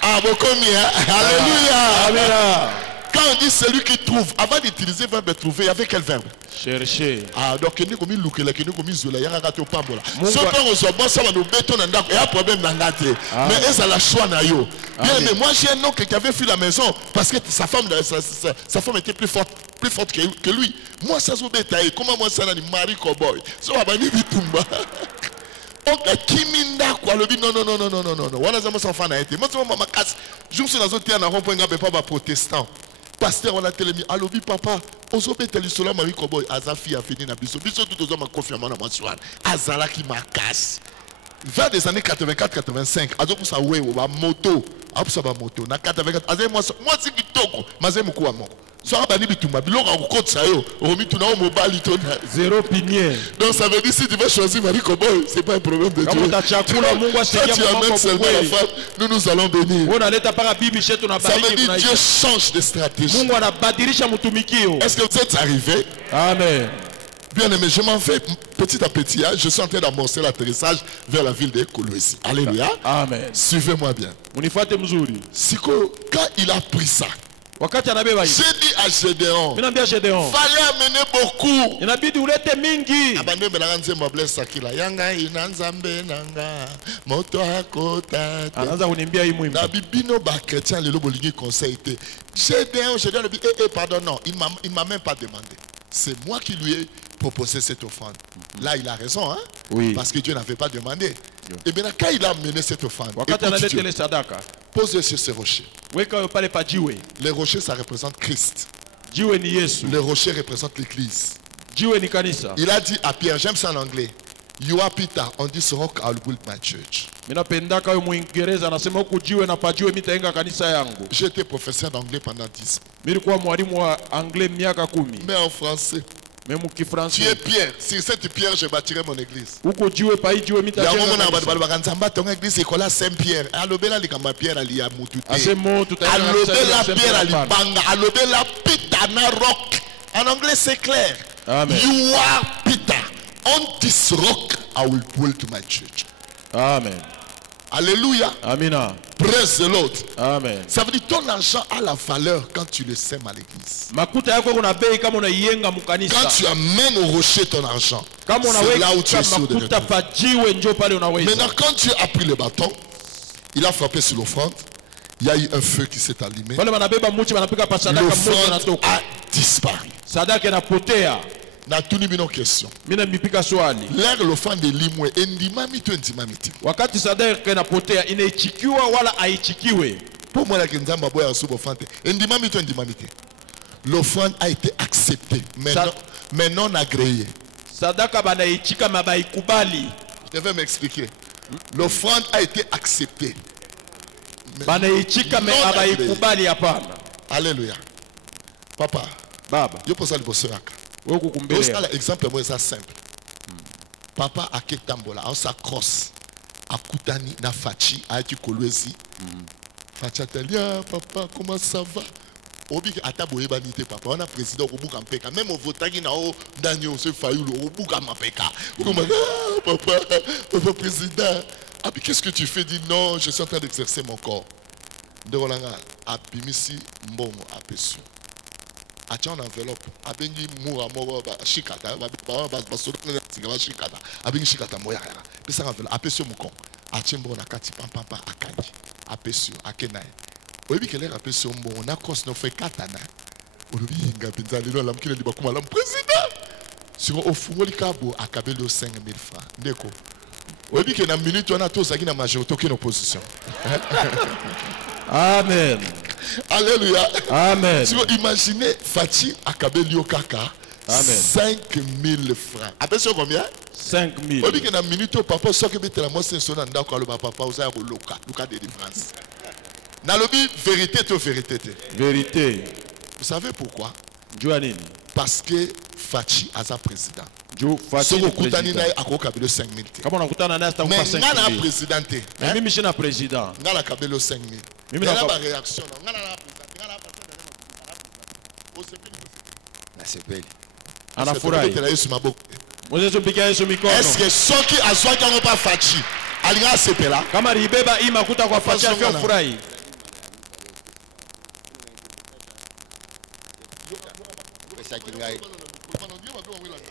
Ah, bon, combien? Alléluia. Amen. Quand on dit celui qui trouve, avant d'utiliser le verbe trouver, il y avait quel verbe? Chercher. Ah, donc il y a comme il y a comme il y a raté au pambola. Ce qu'on reçoit, ça va nous béton il y a un problème dans la tête. Mais elle a la choix na yo. Bien, mais moi j'ai un oncle qui avait fui la maison parce que sa femme était plus forte que lui. Moi ça se bétaille. Comment moi ça n'a ni mari cowboy? Ça va ni bitumba. Donc Kiminda quoi le dit non. Voilà ça moi ça fan a été. Moi ça m'a casse. Je me suis dans un terrain à rond-point pas protestant. Pasteur on a télémis alobi papa ozobe telisolo mari cowboy azafi a fini na biso tout aux hommes confirmant na mansoir azala qui m'a casse vers des années 84-85 azoku sa wewe ba moto apusa ba moto na 84 azai moi si kitoko mazai mukua moko so abani bitumba biloko akokota sayo omi tuna o mobile tona zéro pinier. Donc ça veut dire si tu veux choisir mari cowboy c'est pas un problème de Dieu. Quand tu as Mungu asikia tu amènes seulement la femme nous allons bénir. On aleta para bibi chetu na Ça veut dire Dieu change de stratégie. Mungu anabadilisha mtumikio. Est-ce que vous êtes arrivés? Amen. Bien aimé, je m'en vais petit à petit. Hein, je suis en train d'amorcer l'atterrissage vers la ville de Kolwezi. Alléluia. Amen. Suivez-moi bien. Unifuate mzuri. Siko, quand il a pris ça, wakati anabeba hivi, j'ai dit à Gédéon, minambia Gédéon, fallait amener beaucoup. inabidi ulete mingi. Abandonne belanganze mablesse sakila. Yanga inanzambe nanga moto akota. Anaanza kuniambia hii muhimu. Na bibino ba chrétien le bolingi conseil était. Gédéon le dit pardon non, il m'a même pas demandé. C'est moi qui lui ai proposé cette offrande. Là, il a raison, hein? Oui. Parce que Dieu n'avait pas demandé. Et maintenant, quand il a amené cette offrande, pose sur ces rochers. Les rochers, ça représente Christ. Les rochers représentent l'Église. Il a dit à Pierre, j'aime ça en anglais. You are Peter, on this rock I will build my church. J'ai été professeur d'anglais pendant 10 ans. Mais en français. Tu es Pierre. Sur cette pierre, je bâtirai mon église. Il y a un moment ton église, c'est quoi là, Saint-Pierre. Alobela likamba Pierre ali ya mutu. Alobela Pierre ali banga. Alobela Peter na rock. En anglais, c'est clair. Amen. You are Peter. On this rock, I will build my church. Amen. Alléluia. Amina. Praise the Lord. Amen. Ça veut dire ton argent a la valeur quand tu le sèmes à l'église. Quand tu amènes au rocher ton argent, c'est là où tu es sûr de retrouver. Maintenant, quand Dieu a pris le bâton, il a frappé sur l'offrande, il y a eu un feu qui s'est allumé. L'offrande a disparu. Na tuni bino question. L'air l'offrande de limwe endimami to endimamiti. Wakati sadaka inapotea inaichikiwa wala haichikiwe. Pour moi la kinzamba boya subo fante endimami to endimamiti. L'offrande a été acceptée mais non agréée. sadaka banaichika mabaikubali. Je vais m'expliquer. L'offrande a été acceptée. Banaichika mabaikubali hapana. Alléluia. Papa. Baba. Je pose ça le bosseur. L'exemple moi c'est simple. Papa a ketambola, on s'accroche. A Koutani na Fachi, a tu kolwezi. Fachi a dit, papa, comment ça va? Obi ata boye banité papa, on a président au bout campeka, même au votagi na o Daniel se faillu au bout campeka. Papa, papa président. Ah puis qu'est-ce que tu fais? Dit non, je suis en train d'exercer mon corps. De Rolanga, a bimisi mbongo a pesu. A tiens en enveloppe, a bengi moura moro ba shikata, ba sodo na shikata, a bengi shikata moya. Puis ça enveloppe, a pesu mon con. A tiens bon na kati pam pam pam a kanji, a pesu a kenai. Oui, que les rappels sont bons. On a cause nos fait katana. On dit inga pinzali no lam kile di bakuma lam président. Sur au fungoli kabo a kabelo 5000 francs. Ndeko. Oui, que na minute on a tous qui na majorité aucune opposition. Amen. Alléluia. Amen. Si vous imaginez Fachi a kabelo kaka. Amen. 5000 francs. Après c'est combien? 5000. Oui, que na minute au papa so que bete la mo c'est son anda ko le papa osa ko loka de différence. Nalobi, vérité, to vérité. Vérité. Vous savez pourquoi? Joanine. Parce que Fachi a sa président. Fachi est président. Comment on a coupé na mais ngana président. Mais mimi je na président. Ngana kabelo 5000. Mimi na pas réaction. Ngana na président. Na sepeli. Anafurahi. Est-ce que ceux qui assoient qui n'ont pas Fachi, aliga sepela? Kama ribeba ima kuta kwa Fachi afurahi.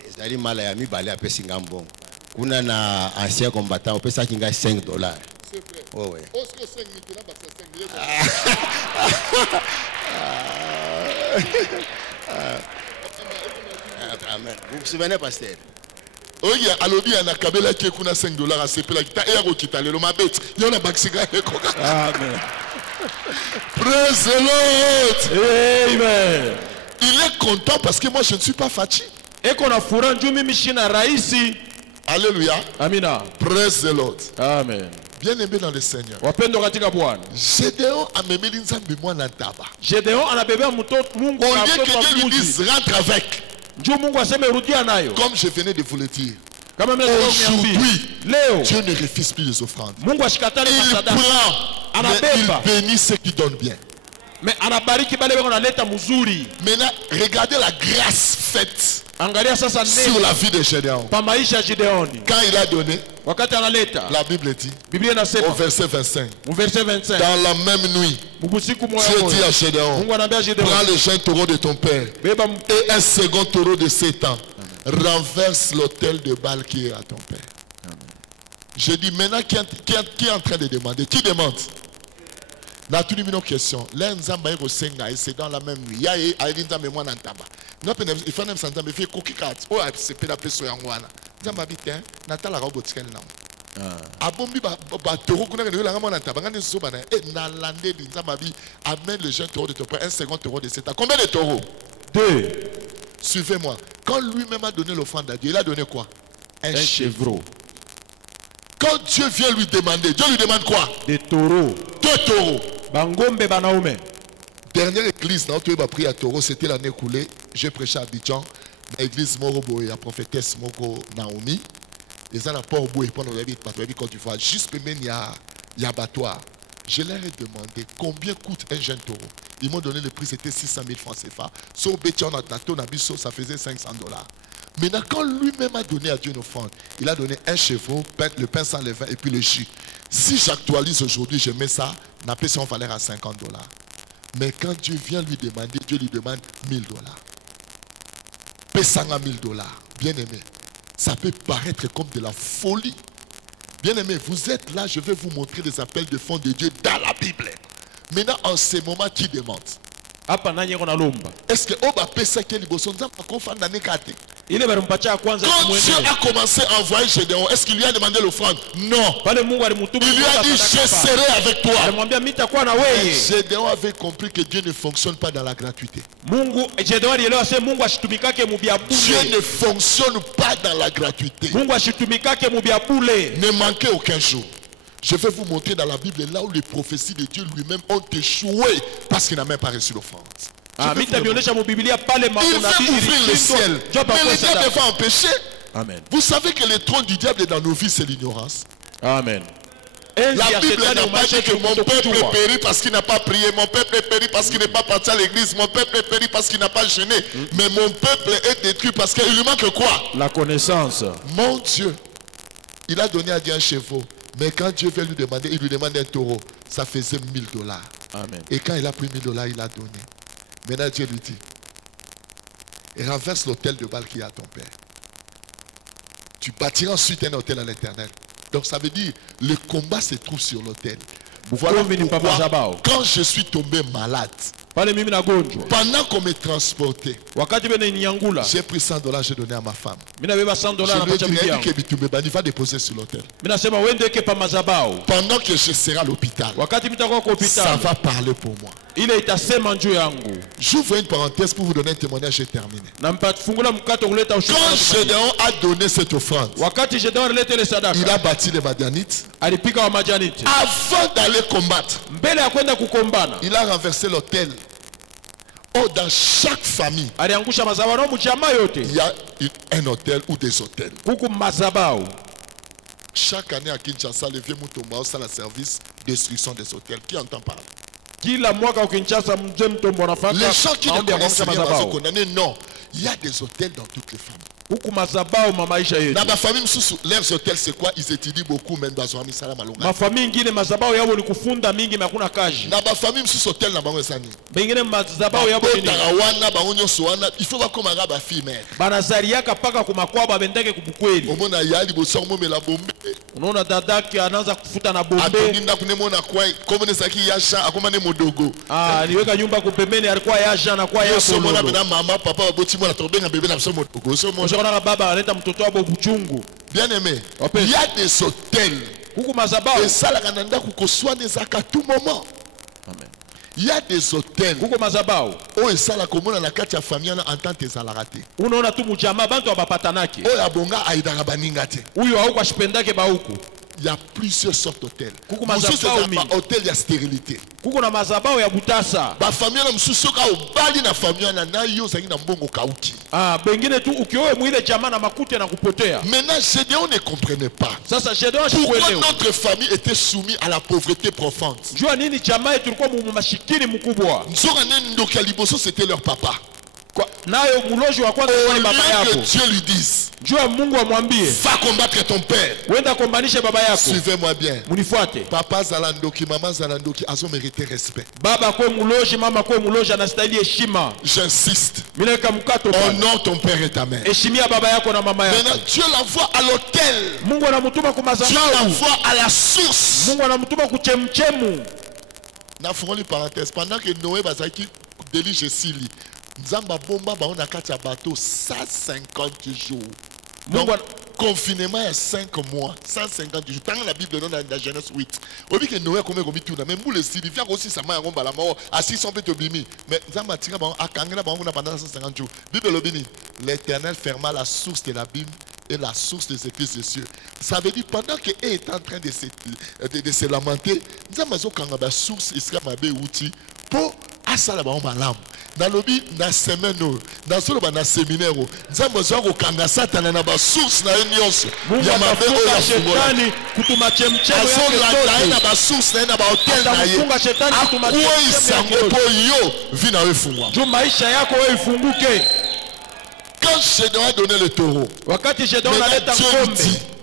Ezali mala ya mibale apesi nga mbongo. Kuna na ancien combattant opesa kinga $5. Oh ouais. Amen. Vous vous souvenez pasteur? Oui, alobi ana kabela ki kuna $5 a sepela kita ero kitalelo mabet. Yona baksiga ekoka. Amen. Praise the Lord. Amen. Il est content parce que moi je ne suis pas Fachi. Et qu'on a fourré un jumi mishina raisi. Alléluia. Amina. Praise the Lord. Amen. Bien aimé dans le Seigneur. Wapendo katika Bwana. Gédéon a memé l'inzambe mwana ntaba. Gédéon a bébé mtoto Mungu na mtoto. Au lieu que Dieu lui dise rentre avec. Njoo Mungu aseme rudia nayo. Comme je venais de vous le dire. Aujourd'hui, Dieu ne refuse plus les offrandes. Mungu ashikatale masadaka. Il prend, mais il bénit ceux qui donnent bien. Mais anabariki bale beko naleta muzuri. Maintenant, regardez la grâce faite angalia sasa sur la vie de Gédéon. Pa maisha Gédéon. Quand il a donné, wakati analeta, la Bible dit, Biblia inasema au verset 25, dans la même nuit, Dieu dit à Gédéon, prends le jeune taureau de ton père et un second taureau de 7 ans, renverse l'autel de Baal qui est à ton père. Je dis maintenant qui est en train de demander? Qui demande? Dans toutes les questions, c'est dans la même nuit. Il y a des moi n'entaba. Non, il faut même s'entendre. Il fait coquille carte. Oh, c'est pas la personne en wana. Zamba bitin, Natala robotique là. Abombi ba toro kuna que la ramon n'entaba. Quand ils sont banés, et n'allandé d'une zambabi amène le jeune taureau de ton père, un second taureau de 7 ans. Combien de taureaux? 2. Suivez-moi. Quand lui-même a donné l'offrande à Dieu, il a donné quoi? Un chevreau. Quand Dieu vient lui demander, Dieu lui demande quoi? Des taureaux. 2 taureaux. Bangombe banaume. Dernière église, tu as pris à taureau, c'était l'année coulée. J'ai prêché à Abidjan. L'église Morobo et la prophétesse Moko Naomi. Ils ont la port boue pendant la vie de Côte d'Ivoire. Juste même il y a abattoir. Je leur ai demandé combien coûte un jeune taureau. Ils m'ont donné le prix, c'était 600 000 francs CFA. Sur Bétion, ça faisait $500. Maintenant, quand lui-même a donné à Dieu une offrande, il a donné un chevreau, le pain sans levain et puis le jus. Si j'actualise aujourd'hui, je mets ça, on appelle son valeur à $50. Mais quand Dieu vient lui demander, Dieu lui demande $1000. Payant $1000. Bien aimé, ça peut paraître comme de la folie. Bien aimé, vous êtes là, je vais vous montrer des appels de fonds de Dieu dans la Bible. Maintenant, en ce moment, qui demande? Est-ce que Oba Pesa Keli Bosonza Pakofan Nanekate? ile balimpatia ya kwanza Quand Dieu a commencé à envoyer Gédéon, est-ce qu'il lui a demandé l'offrande? Non. pale Mungu alimtuma Il lui a dit, je serai avec toi. alimwambia mitakuwa na Et wewe. Gédéon avait compris que Dieu ne fonctionne pas dans la gratuité. Mungu Gedeon alielewa sema Mungu ashitumikake mu bya Dieu bure. ne fonctionne pas dans la gratuité. Mungu ashitumikake mu bya bure. Ne manquez aucun jour. Je vais vous montrer dans la Bible là où les prophéties de Dieu lui-même ont échoué parce qu'il n'a même pas reçu l'offrande. Mitabionyesha mu Biblia pale Il va ouvrir le ciel. Mais le diable va empêcher. Amen. Vous savez que le trône du diable dans nos vies, c'est l'ignorance. Amen. La Bible n'a pas dit que mon peuple périt parce qu'il n'a pas prié. Mon peuple périt parce qu'il n'est pas parti à l'église. Mon peuple périt parce qu'il n'a pas jeûné. Mais mon peuple est détruit parce qu'il lui manque quoi? La connaissance. Mon Dieu, il a donné à Dieu un chevaux. Mais quand Dieu veut lui demander, il lui demande un taureau. Ça faisait $1000. Amen. Et quand il a pris $1000, il a donné. Maintenant Dieu lui dit, et renverse l'autel de Baal qui est à ton père. Tu bâtiras ensuite un autel à l'Éternel. Donc ça veut dire, le combat se trouve sur l'autel. Voilà pourquoi, quand je suis tombé malade, pendant qu'on me transportait, j'ai pris $100, j'ai donné à ma femme. Je lui ai dit qu'il va déposer sur l'autel. Pendant que je serai à l'hôpital, ça va parler pour moi. J'ouvre une parenthèse pour vous donner un témoignage et terminer. Quand Gédéon a donné cette offrande, il a bâti les Madianites. Avant d'aller combattre, il a renversé l'autel. Oh, dans chaque famille, il y a un hôtel ou des hôtels. Chaque année à Kinshasa, le vieux Moutomba a le service de destruction des hôtels. Qui entend parler? Les gens qui ne connaissent rien, condamnés, non. Il y a des hôtels dans toutes les familles. Dans ma famille, leurs hôtels, c'est quoi? Ils étudient beaucoup, même dans ma famille, dans ma famille, hôtel, il faut voir comment la fille mère. Unaona dadake anaanza kufuta na bombe. Aliweka nyumba kupembeni, alikuwa yasha na kwa yako. Mama papa waboti mwana tobenga bébé na msomo. Unaona baba analeta mtoto wao buchungu. Bien aimé, il y a des hôtels. Huku mazabao. Et ça la kananda kukoswane zaka tout moment. Amen. Il y a des hôtels. Huko mazabao. Oh et ça la komona na kati ya famille na entente ezalaka. Unaona tu mjama bantu abapatanaki. Oh ya bonga aidaka baninga te. Huyo hauko ashipendake ba huko. Il y a plusieurs sortes d'hôtels. Kuko mazabao mingi. Hôtel ya stérilité. Kuko na mazabao ya butasa. Ba famille na msusu ka obali na famille na nayo zangi na mbongo kauki. Bengine tu ukioe mwile jamaa na makute na kupotea. Maintenant Gédéon ne comprenait pas. Sasa Gédéon pourquoi notre famille était soumise à la pauvreté profonde. Jua nini jamaa yetu tulikuwa mumashikini mkubwa. Nzoka nene ndoka liboso c'était leur papa. Nayo muloji wa kwanza ni baba yako. Que Dieu lui dise. Jua Mungu amwambie. Va combattre ton père. Wenda kombanisha baba yako. Suivez-moi bien. Munifuate. Papa zalandoki, maman zalandoki, azo mérité respect. Baba kwa muloji, mama kwa muloji anastahili heshima. J'insiste. Mineka mkato. Honore ton père et ta mère. Heshimia baba yako na mama yako. Maintenant Dieu l'envoie à l'autel. Mungu anamtuma kwa mazambu. Dieu l'envoie à la source. Mungu anamtuma kuchemchemu. Na fungoli parenthèse pendant que Noé bazaki délige Sili. Nzamba bomba ba on a kati ya bateau 150 jours. Donc confinement il y a 5 mois, 150 jours. Dans la Bible dans la Genèse 8. On dit que Noé comme gomi tuna même pour le Sili vient aussi ça m'a ngomba la mort à 600 peut oblimi. Mais nzamba tira ba akangela ba on a pendant 150 jours. Bible lobini, l'Éternel ferma la source de l'abîme et la source des écluses des cieux. Ça veut dire pendant que est en train de se lamenter, nzamba zo kanga ba source isra mabe outil pour asala ba on malam. Dans le but, dans semaine, dans ce dans séminaire, nous avons besoin de kanga satana na ba source na nyonso. Ya mabe o ya shetani kutuma chemchemo yake na ba source na ba hotel na ye. Funga shetani kutuma chemchemo yake. Po yo vina we fungwa. Jo maisha yako wewe ifunguke. Quand Gédéon a donné le taureau, wakati Gédéon analeta ngombe,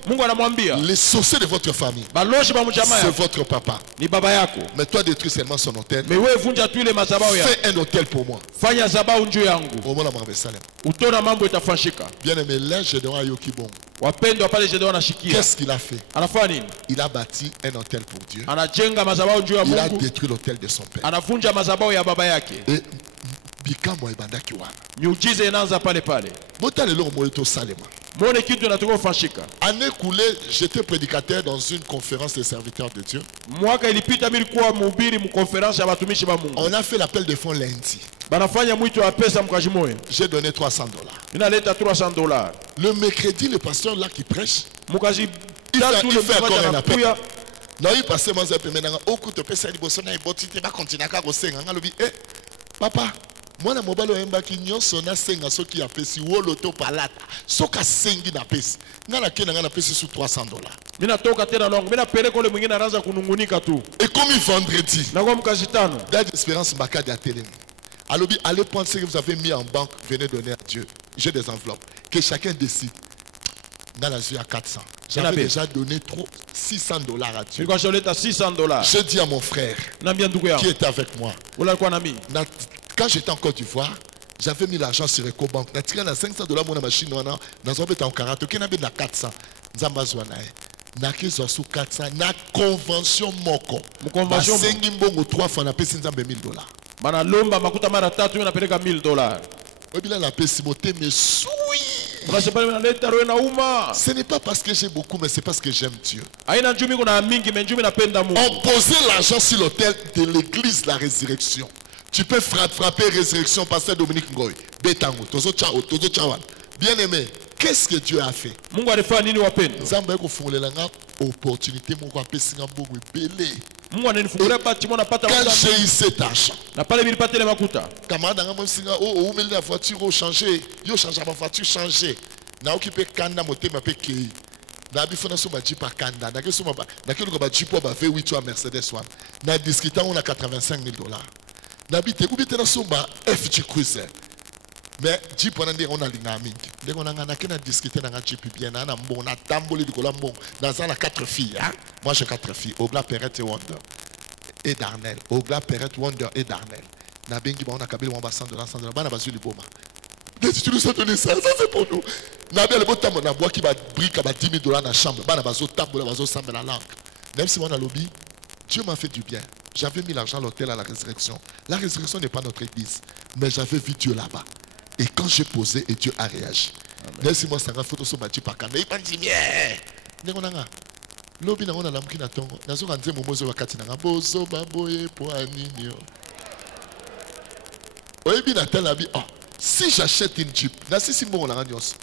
Mungu anamwambia les sorciers de votre famille, c'est votre papa. Ni baba yako. Mais toi détruis seulement son hôtel. Mais wewe vunja tu ile mazabao yako. Fais un hôtel pour moi. Fanya zabao njoo yangu. Omona Salem. Utona mambo itafanyika. Bien aimé, là Gédéon a yoki bon. Wapendwa pale Gédéon anashikia. Qu'est-ce qu'il a fait? Anafanya nini? Il a bâti un hôtel pour Dieu. Anajenga mazabao njoo ya Mungu. Il a détruit l'hôtel de son père. Anavunja mazabao ya baba yake. Et Bikamo ebandaki wana. Miujiza inaanza pale pale. Bota lelo moyo salema. Mone kitu nataka ufashika. Année coulée, j'étais prédicateur dans une conférence des serviteurs de Dieu. Mwaka ilipita mimi nilikuwa mhubiri mkonferensi ya watumishi wa Mungu. On a fait l'appel de fonds lundi. Banafanya mwito wa pesa mkaji moyo. J'ai donné $300. Inaleta $300. Le mercredi, le pasteur là qui prêche, Mukaji il tatu le fait encore un appel. kuya. Non, il passait moi ça peut maintenant oku te pesa liboso na iboti te ba continuer ka kosenga ngalobi papa moi na mobalo emba ki nyonso na senga soki ya pesi wolo to palata soka sengi na pesi ngana kena ngana pesi sous $300. Mina toka tena longo mina pere kole mwingine anaanza kunungunika tu. Et comme vendredi Na kwa mkaji tano. date d'espérance Mbakadi à télé. Alobi allez prendre ce que vous avez mis en banque, venez donner à Dieu. J'ai des enveloppes que chacun décide. Ngana suis à 400. J'avais déjà donné $600 à Dieu. Nilikuwa sholeta $600. Je dis à mon frère Nambia ndugu yangu. qui était avec moi. Ula kwa nami. Quand j'étais en Côte d'Ivoire, j'avais mis l'argent sur EcoBank. Je tiré $500 mon machine. Dans un peu en 40. Qui n'a pas 400. Nzamba zouanae. Naki zosu 400. Na convention moko. Convention. Sengi mbongo 3 fois na pesi nzambe $1000. Mana lomba makuta mara tatu mimi napeleka $1000. Obila la pesi moté me soui. Ce n'est pas parce que j'ai beaucoup, mais c'est parce que j'aime Dieu. On posait l'argent sur l'autel de l'église La Résurrection. Tu peux frapper Résurrection, pasteur Dominique Ngoy. Betango, tozo chao, tozo chawan. Bien aimé, qu'est-ce que Dieu a fait? Zamba ko fungolela nga opportunité moko apesi nga mbongo ebele. Quand j'ai eu cet argent, camarade nga mo singa o umeli na voiture o changer, yo changer ma voiture changer. Na occupé kanda motema pe kei. Na bi fona so ba jipa kanda, na ke so ba na ke ko ba jipo ba V8 ou Mercedes one. Na discutant on a $85,000. Na bi te kubite na somba FG Cruiser. Mais Jeep on a dit on a l'ingaming. Dès qu'on a discuté dans un Jeep bien, on a bon, on a tambolé du colombo. Dans a 4 filles. Hein? Moi j'ai 4 filles. Ogla Perrette et Wonder. Et Darnell. Ogla Perrette, Wonder et Darnell. Na bengi on a kabili on va $100, $100. Bana basu li boma. Tu nous as donné ça, ça c'est pour nous. Na bien le bon temps on a bois qui va brique à $10,000 dans la chambre. Bana basu table, basu sambe la langue. Même si on a lobby, Dieu m'a fait du bien. J'avais mis l'argent à l'hôtel à la résurrection. La résurrection n'est pas notre église, mais j'avais vu Dieu là-bas. Et quand j'ai posé, et Dieu a réagi. Merci moi, ça m'a fait aussi ma petite paca. Mais il m'a dit, mais, n'engonanga. Lobi n'engon la mkina tongo. Nazo kanze momozo wakati n'anga bozo baboye po aninyo. Oyebi na tel abi. Oh, si j'achète une Jeep, nasi si mbongo n'anga nyos.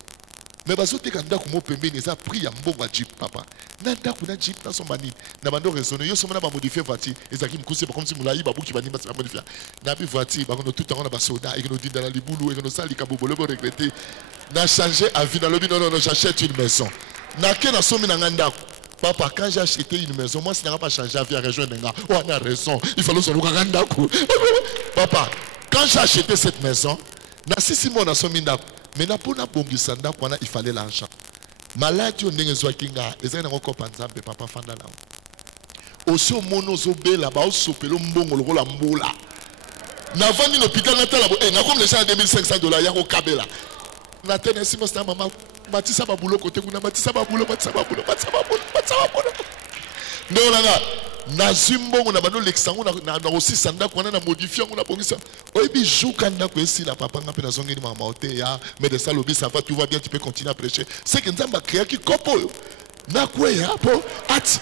Mais bazo te kanda kumo pembe neza prix ya mbongo Jeep papa. Nanda kuna Jeep na sombani. Na bando raisonner yo somana ba modifier voiture. Ezaki mkusi ba comme si moulayi ba buki ba nimba ba modifier. Na bi voiture ba kono tout temps on a ba soda et que nous dit dans la libulu et que nous sali kabobolo bo regretter. Na changer avis dans le non non j'achète une maison. Na ke na somi na nganda. Papa, quand j'ai acheté une maison, moi, si n'a pas changé à via rejoindre un gars, oh, on a raison, il fallait se le Papa, quand j'ai acheté cette maison, na sisi mo na somi ndako. Mais na pona bongisa ndako wana il fallait l'argent. Maladi on ndenge zwa kinga, ezali na kopa nzambe papa fanda na. Oso mono zo bela ba osopelo mbongo lokola mbola. Na vandi no pika na tala bo na comme les gens $2,500 ya ko kabela. Na tene simo sta mama matisa ba boulot côté kuna matisa ba boulot. Non là na zimbongo na bano lexango na aussi sanda kwana na modifier on a bongisa. Oyebi jouka ndako esi la papa nga pe na zongeli mama ote ya mais de ça lobi ça va tout va bien tu peux continuer à prêcher. C'est que nzamba créer qui kopo. Na kwe ya po at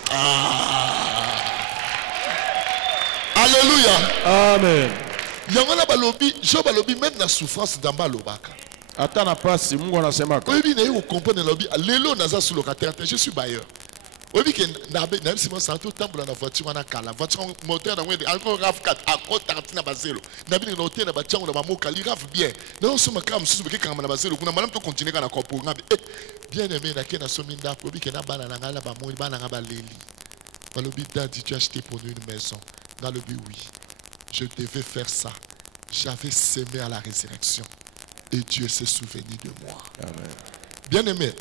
Alléluia. Amen. Yangona balobi, jo balobi même na souffrance d'amba lobaka. Ata na pasi Mungu anasemaka. Oyebi na yo comprendre lobi lelo naza sous locataire, je suis bailleur. Oyebi ke na même si moi ça tout tambola na voiture wana kala, voiture moteur na ngwe encore RAV4 à côté tartina bazelo. Na bi na hotel na bachango na mamoka li RAV bien. Na so makam susu be kanga na bazelo kuna malam to continuer kana ko pour ngabe. Bien aimé na ke na so minda ko bi ke na bana na ngala ba mo bana ngaba leli. Balobi daddy tu as acheté pour nous une maison. Balobi oui. Je devais faire ça. J'avais sémé à la résurrection. Et Dieu s'est souvenu de moi. Amen. Bien aimé,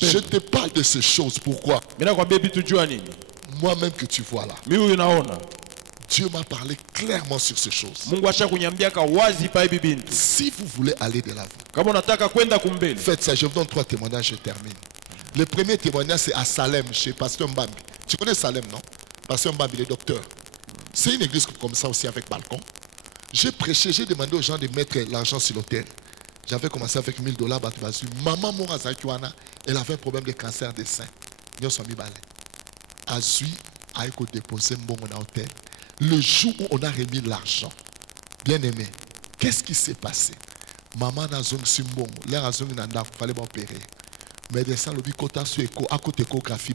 je te parle de ces choses. Pourquoi? Moi-même que tu vois là. Dieu m'a parlé clairement sur ces choses. Si vous voulez aller de l'avant, faites ça. Je vous donne 3 témoignages, je termine. Le premier témoignage, c'est à Salem, chez Pasteur Mbambi. Tu connais Salem, non? Pasteur Mbambi, il est docteur. C'est une église comme ça aussi avec balcon. J'ai prêché, j'ai demandé aux gens de mettre l'argent sur l'autel. J'avais commencé avec $1000. Maman Mora Zakiwana, elle avait un problème de cancer des seins. Nous sommes mis balais. Azui a déposé mon hôtel. Le jour où on a remis l'argent, bien aimé, qu'est-ce qui s'est passé? Maman n'a zong simbon, l'air a zong nanda, fallait m'opérer. Mais de ça, le bicota sur écho, à côté échographie,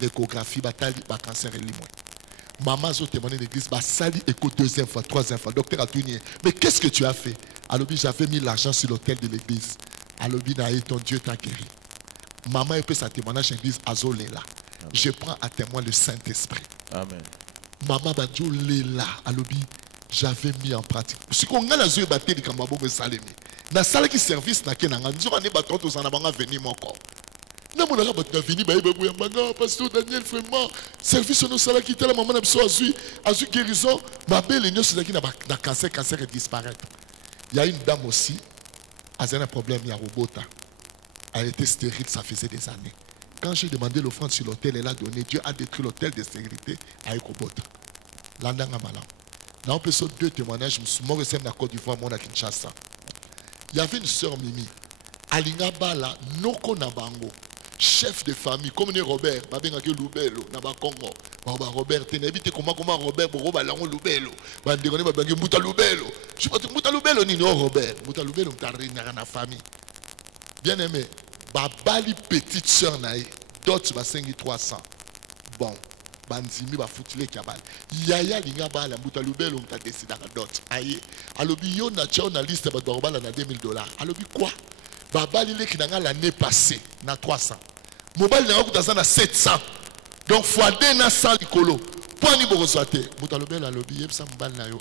l'échographie, batali, ba cancer et limon. Maman a témoigné l'église, bah sali écho 2e fois, 3e fois. Docteur a tout nié. Mais qu'est-ce que tu as fait? Alors j'avais mis l'argent sur l'autel de l'église. Alors ton Dieu t'a guéri. Maman a fait sa témoignage l'église Azolé là. Je prends à témoin le Saint-Esprit. Amen. Maman Badjo Lela, alobi, j'avais mis en pratique. Si on a la zone battée de Kamabo me salemi. Na salle qui service na kenanga, nous on est battant tous en avant venir mon corps. Na mon ala bat na vini ba iba boya manga pasteur Daniel vraiment service no sala qui telle maman na biso azui guérison, ma belle nyos na qui na cancer et disparaître. Il y a une dame aussi, elle a un problème, il y a Robota. Elle était stérile, ça faisait des années. Quand j'ai demandé l'offrande sur l'hôtel, elle a donné. Dieu a détruit l'hôtel de sécurité avec Robota. Landanga Malam. Là, on peut sauter 2 témoignages. Je suis mort à la Côte d'Ivoire, moi, à Kinshasa. Il y avait une sœur Mimi. Alinga Bala, Noko Nabango, chef de famille, comme Robert, Babengake Lubelo, Naba Congo. Robert, tu n'évites comment Robert, Roba Lango Lubelo. Bandegone Babengake Mouta Lubelo. Je ne sais pas, Mouta Lubelo, ni non Robert. Mouta Lubelo, tu as na famille. Bien aimé. Babali petite sœur naïe, d'autres va 300. Bon, banzimi va foutre les cabales. Yaya linga bala mbuta lubelo mta décidé à d'autres. Aïe, alobi yo na tchao na liste ba dorobala na $2000. Alobi quoi? Babali le qui n'a l'année passée na 300. Mobile n'a pas na 700. Donc fois 2 na 100 likolo. Point ni borozoate. Mbuta lubelo alobi yebsa mobile na yo.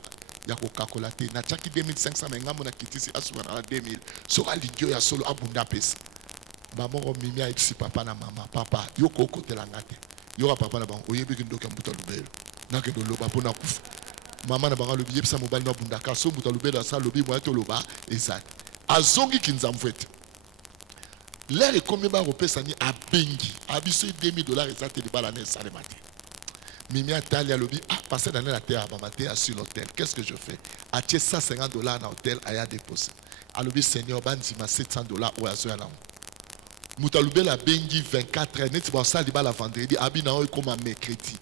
Ya Coca-Cola te na chaki 2500 mais ngamo na kitisi asuma na 2000. So aligyo ya solo abunda pesa. Maman mimi a ici papa na maman papa yo koko telangate yo papa na bango oyebi kindoka mbuta lubelo na ke doloba pona kufa maman na bango lobi yebisa mobali na bundaka so mbuta lubelo sa lobi mo to loba ezali azongi kinzamfete l'air combien ba repesa ni abengi abiso $2000 ezate de bala na sale matin mimi atali a lobi ah passer dans la terre à matin sur l'hôtel qu'est-ce que je fais atie $150 na hôtel aya déposé a lobi seigneur bandima $700 ou azoya na Moutalubel a bengi 24 heures. Net ça liba la vendredi. Abina oi comme un mercredi.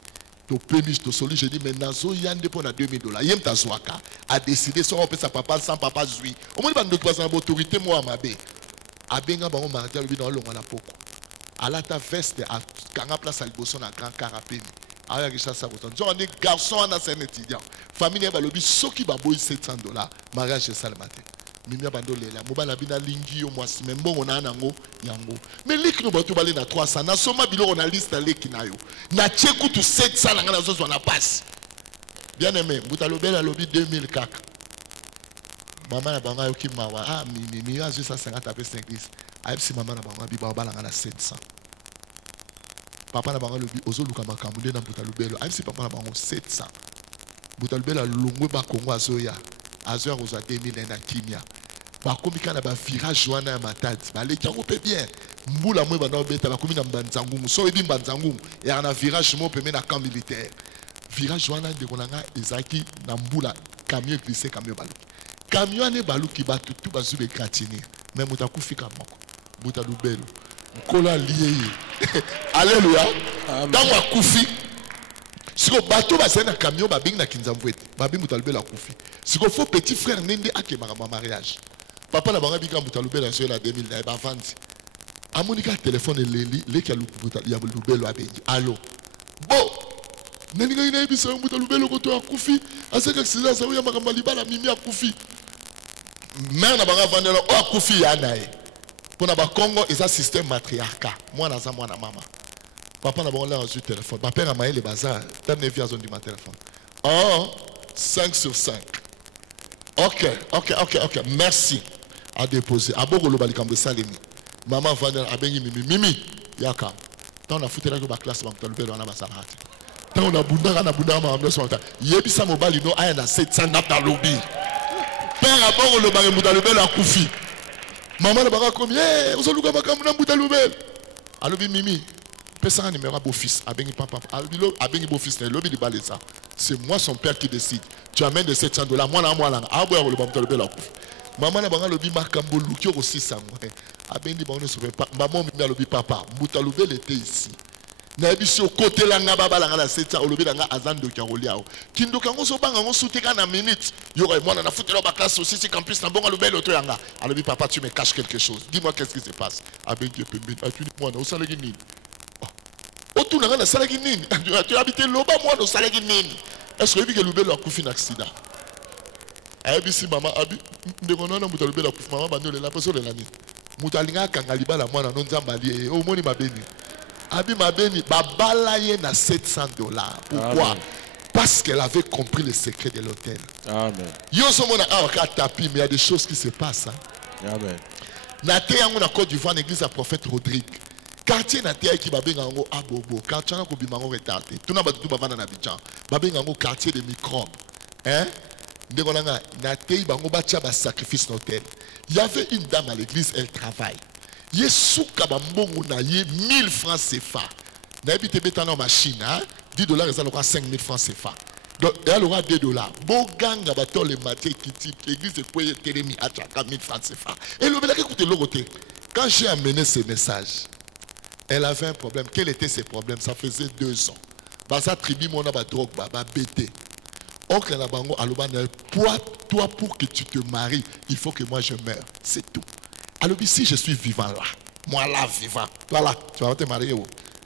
To péniche to soli. Je dis mais nazo yande pour na $2000. Yem ta zwaka a décidé son on peut sa papa sans papa zui. Au moins il va nous passer en autorité moi mabe. Abenga bango mardi lubi na longa na poko. Ala ta veste a kanga place à liboso na grand carapé. Aya kisha sa koton. Jo on est garçon on a c'est un étudiant. Famille ba lobi soki ba boy $700. Mariage c'est ça le matin. Mimia bandolela mobala bina lingi yo mwasi membo ona nango yango mais lik no bato balé na 300 na soma bilo na liste leki na yo na tcheku tu 700 na ngana zo na passe bien aimé mutalobela lobi 2000 kaka maman na banga yo kimawa ah mimi ya 150 après 50 ayebisi maman na banga bi ba bala na 700 papa na banga lobi ozo luka makambu de na mutalobelo ayebisi papa na banga 700 mutalobela longwe ba Kongo azoya azoya roza 2000 na kimia ba komika na ba virage wana ya matadi ba leki yango pe bien mbula mwe bana obeta ba komina mbanzangungu so ebi mbanzangungu ya na virage mo peme na camp militaire virage wana ndeko nanga ezaki na mbula camion glissé camion baluki camion ne baluki ba tutu ba zube gratiner mais muta kufika moko muta lubelo kola lié alléluia dans wa kufi siko bato ba na camion ba bing na kinzamvwete ba bing muta lubelo kufi siko faut petit frère nende akemaka ma mariage papa na banga bika muta lubelo sur la 2000 na ba vandi amonika téléphone leli leki ya lubelo abengi allo bon nelinga ina ebisa muta lubelo ko to akufi aseka accident sa ya makamba libala mimi akufi mère na banga vandela o akufi ya nae pona ba Congo eza système matriarcat mwana za mwana mama papa na banga la sur téléphone ba père amaye le bazar tam ne via zone du téléphone oh 5 sur 5 ok merci à déposer aboko lo balikambe salemi maman vandela abengi mimi yaka tant na futela ko ba classe ba mtalubelo na basalati tant on a bundaka na bundaka ma ambiance mata yebisa mobali no aya na 700 na lobby père aboko lo ba mtalubelo akufi maman na baka komi ozoluka makambu na mtalubelo alobi mimi pesa numéro beau fils abengi papa abengi beau fils na lobi li balesa C'est moi son père qui décide. Tu amènes de 700 $. Moi, là, maman n'a pas le bimarcambo, l'outil aussi ça. Abendi ba on ne saurait pas. Maman m'a le papa. Moutalobé était ici. Nabi sur côté là ngaba la ngala 700 olobi la nga azando karoliao. Kindo kango so banga on souteka na minute. Yore moi na foutu ba classe aussi si campus na bonga le bel autre yanga. Alobi papa tu me caches quelque chose. Dis-moi qu'est-ce qui se passe. Abendi pembe. Tu dis moi na osalegi nini. Otu na na salegi nini. Tu habites loba moi na salegi nini. Est-ce que le bel a couffé un accident? Abisi maman abi ndeko na mutalobé la couffé maman bando la personne de l'année. Mutalinga kangaliba la moi na nzambali o moni mabeni. Abi mabeni babala ye na 700 $. Pourquoi? Amen. Parce qu'elle avait compris le secret de l'hôtel. Amen. Yo somona a tapis mais il y a des choses qui se passent. Hein? Amen. Na te yango na Côte d'Ivoire l'église à prophète Rodrigue. Quartier na te ki babenga ngo abobo. Quartier na ko bimango retardé. Tuna batu bavana na Abidjan. Babenga ngo quartier de microbes. Hein? Ndeko nanga na te bango batia ba sacrifice na hôtel. Il y avait une dame à l'église, elle travaille. Yesuka bambongo na ye 1000 francs CFA. Na ebité betana machine, hein? 10 $, ça aura 5000 francs CFA. Donc elle aura 2 $. Boganga bato le matin qui type l'église est quoi télémi à 1000 francs CFA. Et le belak écoutez le côté. Quand j'ai amené ce message, elle avait un problème. Quel était ce problème? Ça faisait 2 ans. Basa tribu mona ba drogue ba bété. Oncle na bango aloba na toi pour que tu te maries, il faut que moi je meure. C'est tout. Alors si je suis vivant là, moi là vivant, toi là, tu vas pas te marier.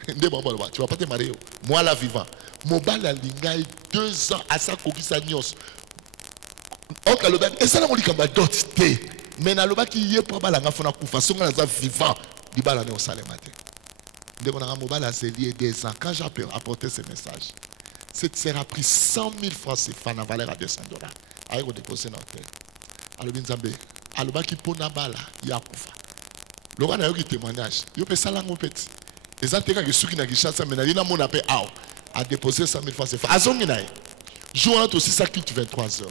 Tu vas pas te marier. Moi là vivant. Mon bal a lingay 2 ans à sa kokisa nyos. Oncle aloba et ça là on dit comme d'autres té. Mais na loba qui y est pour balanga fona kufa songa na vivant, di bala ne au salé matin. Dès qu'on a mon bal a lié 2 ans quand j'ai apporté ce message. Cette sœur a pris 100 000 francs CFA na valeur à 200 $. Aïe on déposé dans l'hôtel. Alors binzambe aloba ki pona bala ya kufa. Loga na yo ki témoignage. Yo pe sala ngopeti. Ezateka ke suki na gishasa menali na mona pe ao a déposé 100 000 francs CFA. Azongi na ye. Jour on aussi ça quitte 23 h.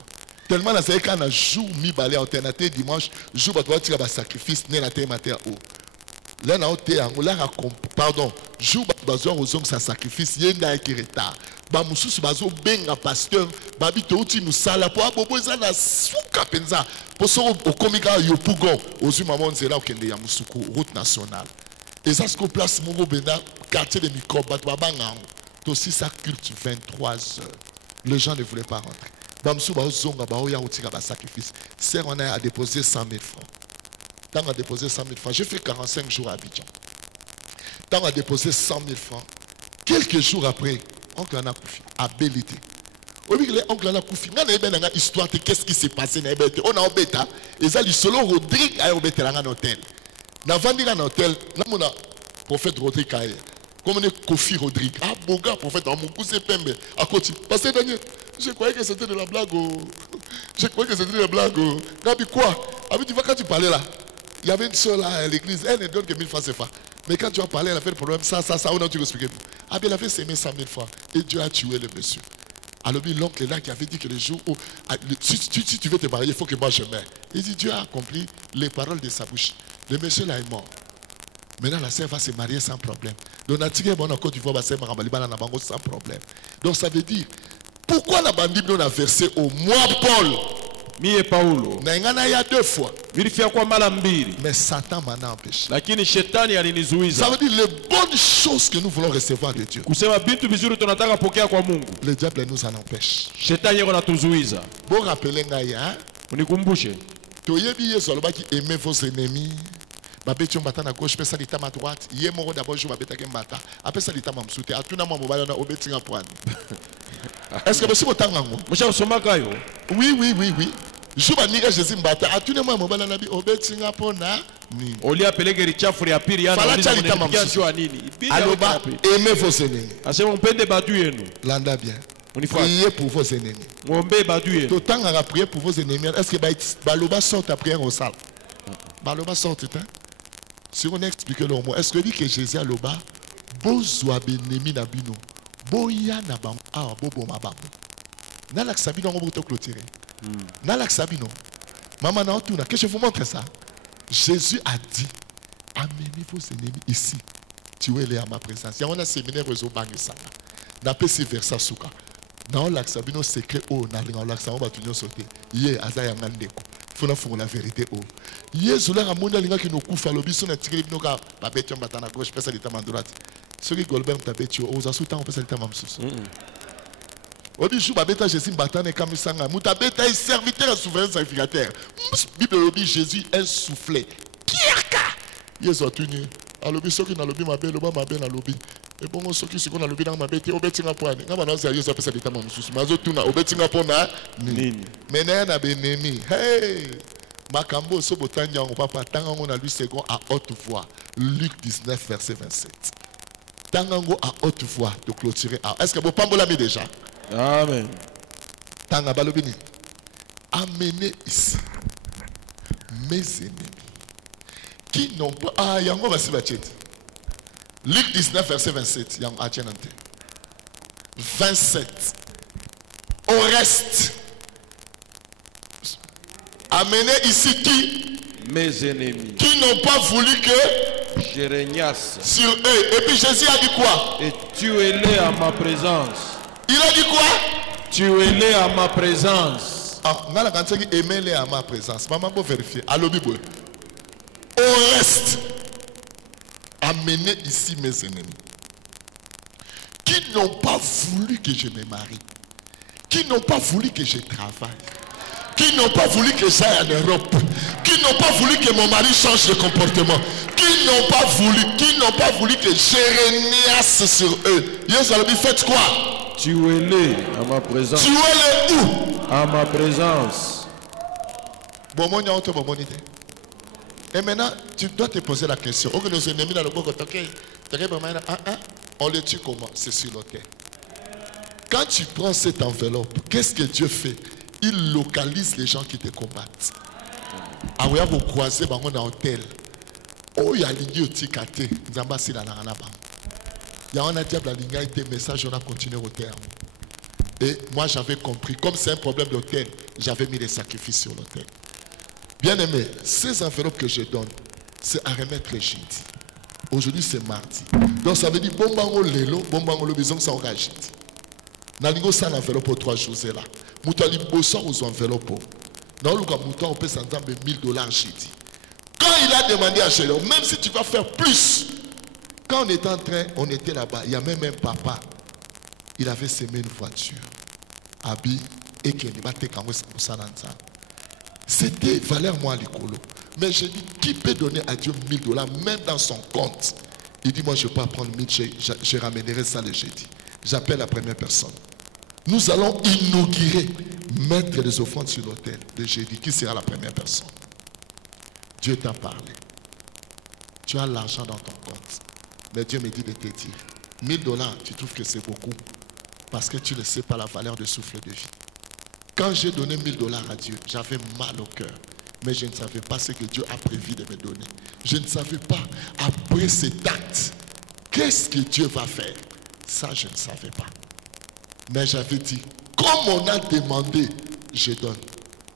Tellement na c'est quand na jour mi balé alternative dimanche, jour ba toi tira ba sacrifice né na te matin o. Là na oté angola pardon, jour ba bazwa ozong sa sacrifice yenda ki retard. Ba mususu bazo benga pasteur babi to uti musala po abobo eza na suka penza po so okomika yo pugon ozu maman nzela okende ya musuku route nationale et ça se place mongo benda quartier de microbe ba banga to si ça culte 23 h. Les gens ne voulaient pas rentrer. Ba musu ba zonga ba oya utika ba sacrifice. C'est on a déposé 100 000 francs. Tant on a déposé 100 000 francs, j'ai fait 45 jours à Abidjan. Tant on a déposé 100 000 francs. Quelques jours après oncle a koufi à Bélité. Oncle a koufi. On a une histoire de qu'est-ce qui s'est passé dans Bélité. On a un bêta. Et ça, le solo Rodrigue a obété dans un hôtel. Dans un hôtel, on a prophète Rodrigue. Comme on est Kofi Rodrigue. Ah, bon gars, prophète, mon cousin Pembe. À côté. Parce que Daniel, je croyais que c'était de la blague. Je croyais que c'était de la blague. Gabi, quoi? Ah, mais tu vois, quand tu parlais là, il y avait une soeur là à l'église. Elle ne donne que 1000 francs CFA. Mais quand tu as parlé, elle a fait le problème. Ça, on a tout expliqué. Ah bien, il avait sémé 100 000 francs. Et Dieu a tué le monsieur. Alors, l'oncle là qui avait dit que le jour où si tu veux te marier, il faut que moi je meure. Il dit Dieu a accompli les paroles de sa bouche. Le monsieur là est mort. Maintenant, la sœur va se marier sans problème. Donc, on a Côte d'Ivoire, sans problème. Donc, ça veut dire, pourquoi la Bible on a versé au moi Paul? Mie Paulo. Il y a 2 fois. Mais Satan m'en a empêché. Ça veut dire les bonnes choses que nous voulons recevoir de Dieu. Le diable nous en empêche. Bon rappeler Ngaya. Tu as aimé vos ennemis. Babeti mbata na gauche, pesa litama droite. Yé moro d'abord je babeta kembata. Après ça litama msute. Atuna mwa mobile na obeti nga poani. Est-ce que monsieur Botangango? Monsieur Somaka yo? Oui. Je vais dire Jésus mbata. Atuna mwa mobile na bi obeti nga pona. Oli apelege richafuri ya pili yana uliza mwenye nini. Aloba aimez vos ennemis. Asema mpende badu yenu. Landa bien. Priez pour vos ennemis. Ngombe badu yenu. D'autant à prier pour vos ennemis. Est-ce que Baloba sort ta prière au salle? Baloba sort hein? Si on explique le mot, est-ce que dit que Jésus a loba bozwa benemi na bino boya na bam ah bobo mabango nalak sabino on va clôturer nalak sabino maman na otuna que je vous montre ça. Jésus a dit amenez vos ennemis ici, tuez-les à ma présence. Il y a un séminaire réseau bang ça n'a pas ces versets souka Non, l'axabino secret o na linga l'axamo batunyo sauté. Yé azaya ngandeko. Faut na la vérité o. Yé zola ramona linga ki no kufa lobiso na tigre bino ka babeti on batana gauche pesa lita ma droite. Ceux qui Goldberg tabeti o za soutan on pesa lita ma msusu. Obi chou babeta Jésus batane kamisanga. Mutabeta est serviteur et souverain sacrificateur. Bible lobi Jésus est soufflé. Kiaka. Yé zotuni. Alobi soki na lobi mabe loba mabe na lobi. Et bon, ceux qui sont dans le bilan, ils ont besoin de poigner. Nous avons sérieux, ça fait ça des temps. Nous avons tout na besoin pour na. Mais n'a pas ennemi. Hey, Makambo sobotanya on papa tangango na lui second à haute voix. Luc 19 verset 27. Tangango à haute voix de clôturer. Est-ce que vous pambo l'a mis déjà? Amen. Tanga balobini. Amenez ici mes ennemis qui n'ont pas. Ah, yango va se battre. Luc 19, verset 27. 27. Au reste, amenez ici qui? Mes ennemis. Qui n'ont pas voulu que je régnasse sur eux. Et puis Jésus a dit quoi? Et tuez-les à ma présence. Il a dit quoi? Tuez-les à ma présence. Ah, on a la cantique qui aimez-les à ma présence. Maman peut vérifier. Allô, Bible. Au reste, amenez ici mes ennemis qui n'ont pas voulu que je me marie, qui n'ont pas voulu que je travaille, qui n'ont pas voulu que j'aille en Europe, qui n'ont pas voulu que mon mari change de comportement, qui n'ont pas voulu que je régnasse sur eux. Jésus faites quoi? Tuez-les à ma présence. Tuez-les où? À ma présence. Bon, mon autre bon idée. Et maintenant, tu dois te poser la question. On les tue comment? C'est sur l'autel. Quand tu prends cette enveloppe, qu'est-ce que Dieu fait? Il localise les gens qui te combattent. Ah oui, vous croisez dans un hôtel. Oh, il y a l'igné au tikate. Nzamba si la narana bang. Il y a un diable à l'igné et des messages, on a continué au terme. Et moi, j'avais compris. Comme c'est un problème d'hôtel, j'avais mis les sacrifices sur l'hôtel. Bien aimé, ces enveloppes que je donne, c'est à remettre le jeudi. Aujourd'hui, c'est mardi. Donc, ça veut dire, bon bango lelo, bon bango le besoin, ça engage jeudi. Nalingo ça l'enveloppe pour 3 jours, c'est là. Moutali bossa aux enveloppes. Dans le cas, mouton, on peut s'entendre $1000 jeudi. Quand il a demandé à Chélo, même si tu vas faire plus, quand on était en train, on était là-bas, il y a même un papa, il avait semé une voiture. Abi, et qui est battu quand on s'en entend. C'était valeur moi l'écolo. Mais j'ai dit, qui peut donner à Dieu $1000, même dans son compte? Il dit, moi je ne peux pas prendre 1000, je ramènerai ça le jeudi. J'appelle la première personne. Nous allons inaugurer, mettre les offrandes sur l'autel le jeudi. Qui sera la première personne? Dieu t'a parlé. Tu as l'argent dans ton compte. Mais Dieu me dit de te dire, $1000, tu trouves que c'est beaucoup? Parce que tu ne sais pas la valeur de souffle de vie. Quand j'ai donné $1000 à Dieu, j'avais mal au cœur. Mais je ne savais pas ce que Dieu a prévu de me donner. Je ne savais pas, après cet acte, qu'est-ce que Dieu va faire? Ça, je ne savais pas. Mais j'avais dit, comme on a demandé, je donne.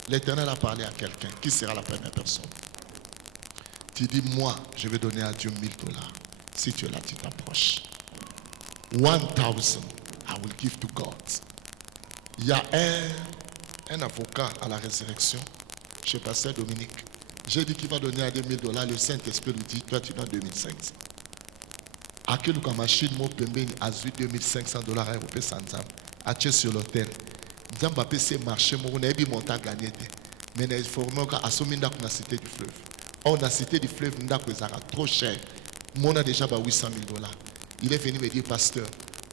L'Éternel a parlé à quelqu'un. Qui sera la première personne? Tu dis, moi, je vais donner à Dieu $1000. Si tu es là, tu t'approches. 1000, I will give to God. Il y a un avocat à la résurrection, chez Pasteur Dominique. J'ai dit qu'il va donner à $2000. Le Saint-Esprit lui dit, toi tu donnes 2500. À quel cas machine mon pembeni a eu $2500 à Europe sans âme. À tuer sur l'hôtel. Nzamba c'est marché mon on a bien monté à gagner. Mais il faut que à somme n'a cité du fleuve. On a cité du fleuve n'a que ça trop cher. Mon a déjà $800,000. Il est venu me dire, pasteur,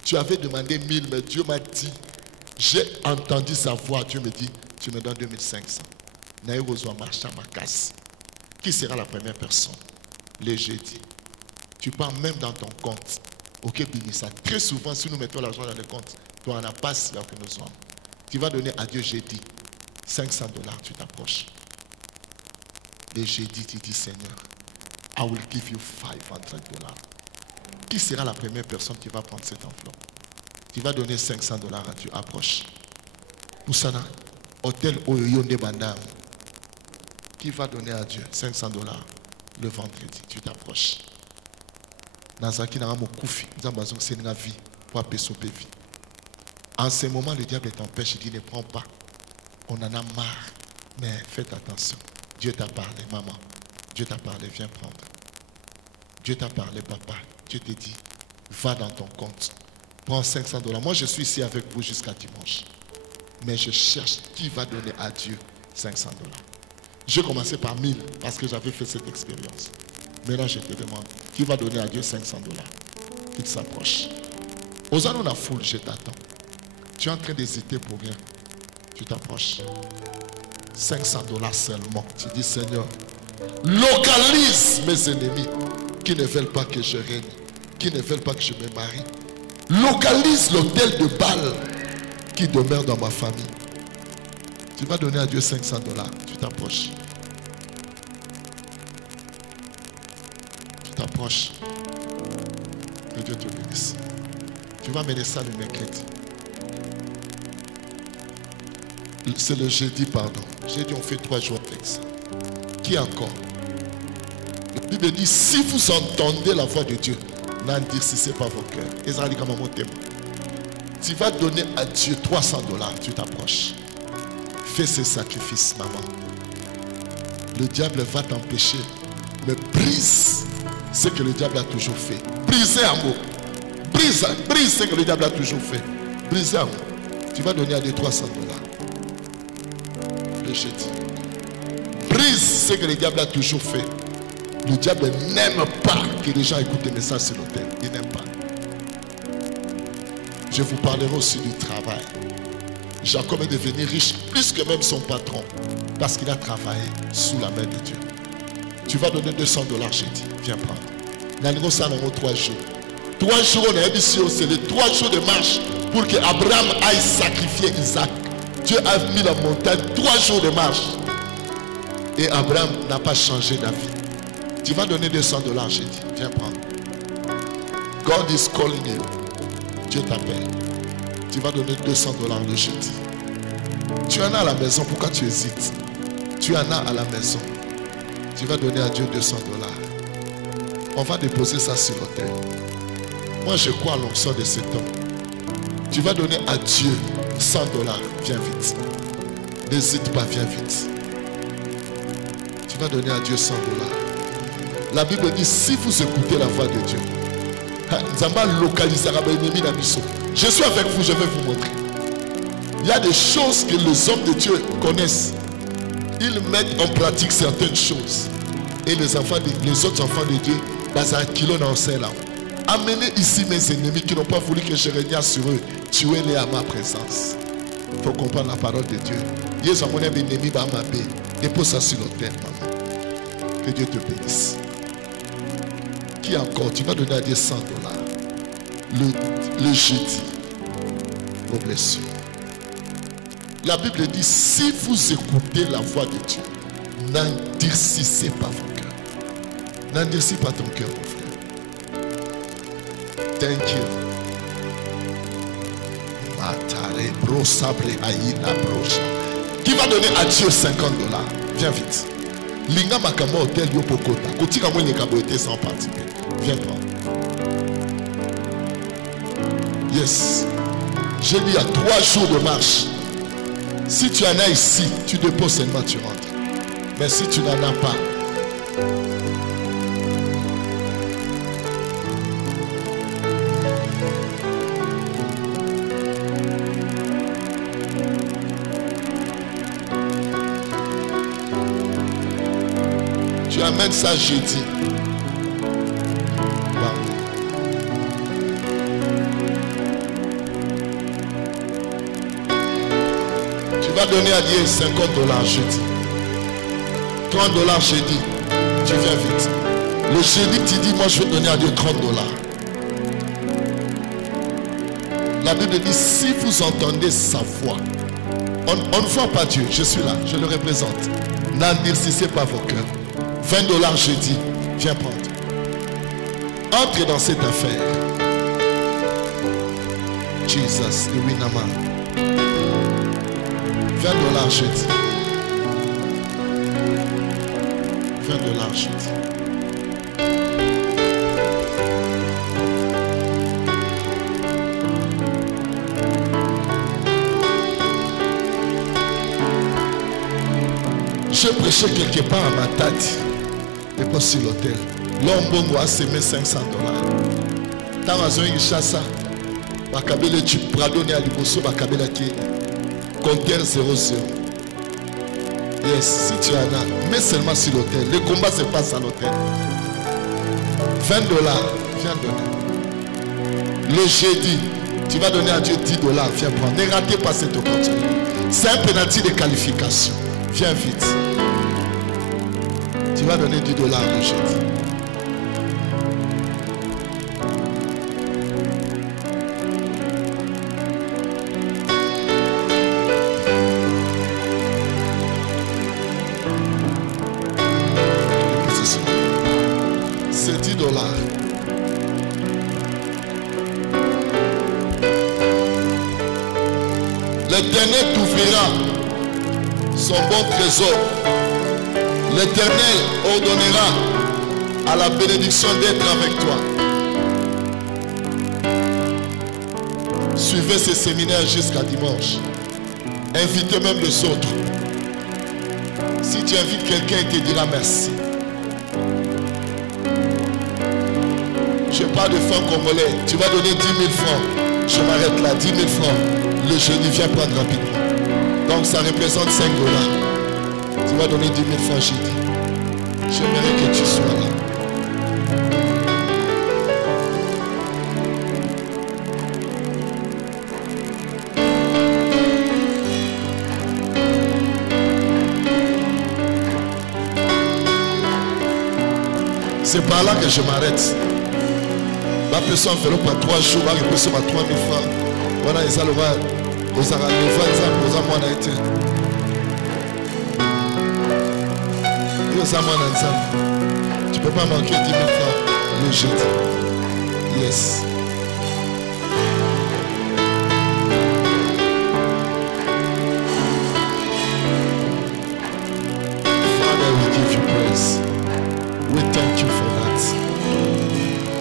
tu avais demandé 1000, mais Dieu m'a dit. J'ai entendu sa voix. Dieu me dit, tu me donnes 2500. Naïrozo marche à ma casse. Qui sera la première personne? Le jeudi. Tu pars même dans ton compte. Ok, Binissa. Très souvent, si nous mettons l'argent dans le compte, tu en as pas si là que nous sommes. Tu vas donner à Dieu jeudi $500. Tu t'approches. Le jeudi, tu dis, Seigneur, I will give you $500. Qui sera la première personne qui va prendre cette enveloppe? Tu vas donner $500 à Dieu. Approche. Poussana, hôtel Oyoyonde Bandam. Qui va donner à Dieu $500 le vendredi? Tu t'approches. Nazaki n'a pas koufi. Nous avons besoin de vie pour appeler vie. En ce moment, le diable t'empêche, il dit ne prends pas. On en a marre. Mais faites attention. Dieu t'a parlé, maman. Dieu t'a parlé, viens prendre. Dieu t'a parlé, papa. Dieu te dit, va dans ton compte. Prends $500. Moi, je suis ici avec vous jusqu'à dimanche. Mais je cherche qui va donner à Dieu $500. J'ai commencé par 1000 parce que j'avais fait cette expérience. Maintenant, je te demande, qui va donner à Dieu $500? Il s'approche. Aux anneaux, la foule, je t'attends. Tu es en train d'hésiter pour rien. Tu t'approches. $500 seulement. Tu dis, Seigneur, localise mes ennemis qui ne veulent pas que je règne, qui ne veulent pas que je me marie. Localise l'hôtel de Baal qui demeure dans ma famille. Tu vas donner à Dieu $500. Tu t'approches. Tu t'approches. Que Dieu te bénisse. Tu vas mener ça le mercredi. C'est le jeudi, pardon. Jeudi, on fait 3 jours avec ça. Qui encore? La Bible dit, si vous entendez la voix de Dieu, n'endurcissez pas vos cœurs. Tu vas donner à Dieu $300. Tu t'approches. Fais ce sacrifice, maman. Le diable va t'empêcher. Mais brise ce que le diable a toujours fait. Brisez un mot. Brise ce que le diable a toujours fait. Brisez un mot. Tu vas donner à Dieu $300. Le jeudi. Brise ce que le diable a toujours fait. Le diable n'aime pas que les gens écoutent des messages sur l'autel. Il n'aime pas. Je vous parlerai aussi du travail. Jacob est devenu riche plus que même son patron parce qu'il a travaillé sous la main de Dieu. Tu vas donner $200, j'ai dit. Viens prendre. Nous ça dans 3 jours. 3 jours, on a dit c'est les 3 jours de marche pour que Abraham aille sacrifier Isaac. Dieu a mis la montagne 3 jours de marche. Et Abraham n'a pas changé d'avis. Tu vas donner $200, j'ai dit. Viens prendre. God is calling you. Dieu t'appelle. Tu vas donner $200 le jeudi. Tu en as à la maison. Pourquoi tu hésites? Tu en as à la maison. Tu vas donner à Dieu $200. On va déposer ça sur l'autel. Moi, je crois à l'onction de cet homme. Tu vas donner à Dieu $100. Viens vite. N'hésite pas, viens vite. Tu vas donner à Dieu $100. La Bible dit, si vous écoutez la voix de Dieu, je suis avec vous, je vais vous montrer. Il y a des choses que les hommes de Dieu connaissent. Ils mettent en pratique certaines choses. Et les autres enfants de Dieu, dans un kilo dans le là. Amenez ici mes ennemis qui n'ont pas voulu que je règne sur eux. Tuez-les à ma présence. Il faut comprendre la parole de Dieu. Dépose ça sur l'autel, maman. Que Dieu te bénisse. Qui encore? Tu vas donner à Dieu $100. Le jeudi. Vos blessures. La Bible dit, si vous écoutez la voix de Dieu, n'endurcissez pas vos cœurs. N'endurcis pas ton cœur, mon frère. Thank you. Qui va donner à Dieu $50? Viens vite. Linga makamo hotel yo pokota. Kotika mwenye kabote sans participer. Viens prendre. Yes. J'ai dit il y a 3 jours de marche. Si tu en as ici, tu déposes seulement, tu rentres. Mais si tu n'en as pas, tu amènes ça jeudi. Tu vas donner à Dieu $50 jeudi. $30 jeudi. Tu viens vite. Le jeudi, tu dis, moi je vais donner à Dieu $30. La Bible dit, si vous entendez sa voix, on ne voit pas Dieu, je suis là, je le représente. N'endurcissez pas vos cœurs. $20 jeudi, viens prendre. Entre dans cette affaire. Jesus, le Winaman. $20 jeudi. $20 jeudi. j'ai prêché quelque part à Matadi, et pas sur l'hôtel. L'homme a semé $500. Tant à Zoé Chassa, Bakabele tu pradonné à l'Ibosso, Bakabele qui compteur 0-0. Yes, si tu en as, mets seulement sur l'hôtel. Le combat se passe à l'hôtel. $20, viens donner. Le jeudi, tu vas donner à Dieu $10, viens prendre. Ne ratez pas cette opportunité. C'est un pénalty de qualification. Viens vite. Tu vas donner $10 le jeudi. C'est $10. L'Éternel t'ouvrira son bon trésor. L'Éternel ordonnera à la bénédiction d'être avec toi. Suivez ces séminaires jusqu'à dimanche. Invitez même les autres. Si tu invites quelqu'un, il te dira merci. Je parle de francs congolais. Tu vas donner 10 000 francs. Je m'arrête là. 10 000 francs. Le jeudi vient prendre rapidement. Donc ça représente $5. Tu vas donner 10 000 francs jeudi. J'aimerais que tu sois là. C'est par là que je m'arrête. La personne ne fait pas 3 jours, la personne a 3 000 francs. Voilà, et ça le va. Vous avez un été. Tu ne peux pas manquer 10 000 francs le jeudi. Yes. Father, we give you praise. We thank you for that.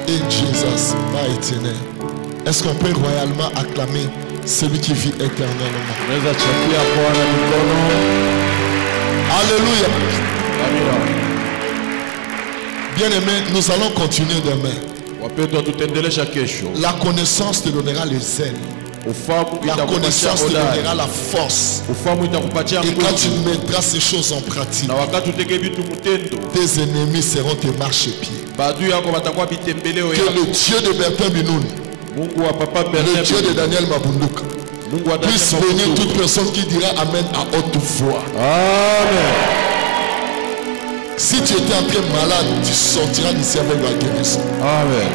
In Jesus' mighty name. Est-ce qu'on peut royalement acclamer celui qui vit éternellement? Alléluia. Bien-aimé, nous allons continuer demain. La connaissance te donnera les ailes. La connaissance te donnera la force. Et quand tu mettras ces choses en pratique, tes ennemis seront tes marchepieds. Que le Dieu de Bertin Binoun, le Dieu de Daniel Mabunduka, puisse bénir toute personne qui dira Amen à haute voix. Amen. Si tu étais entré malade, tu sortiras d'ici avec la guérison. Amen.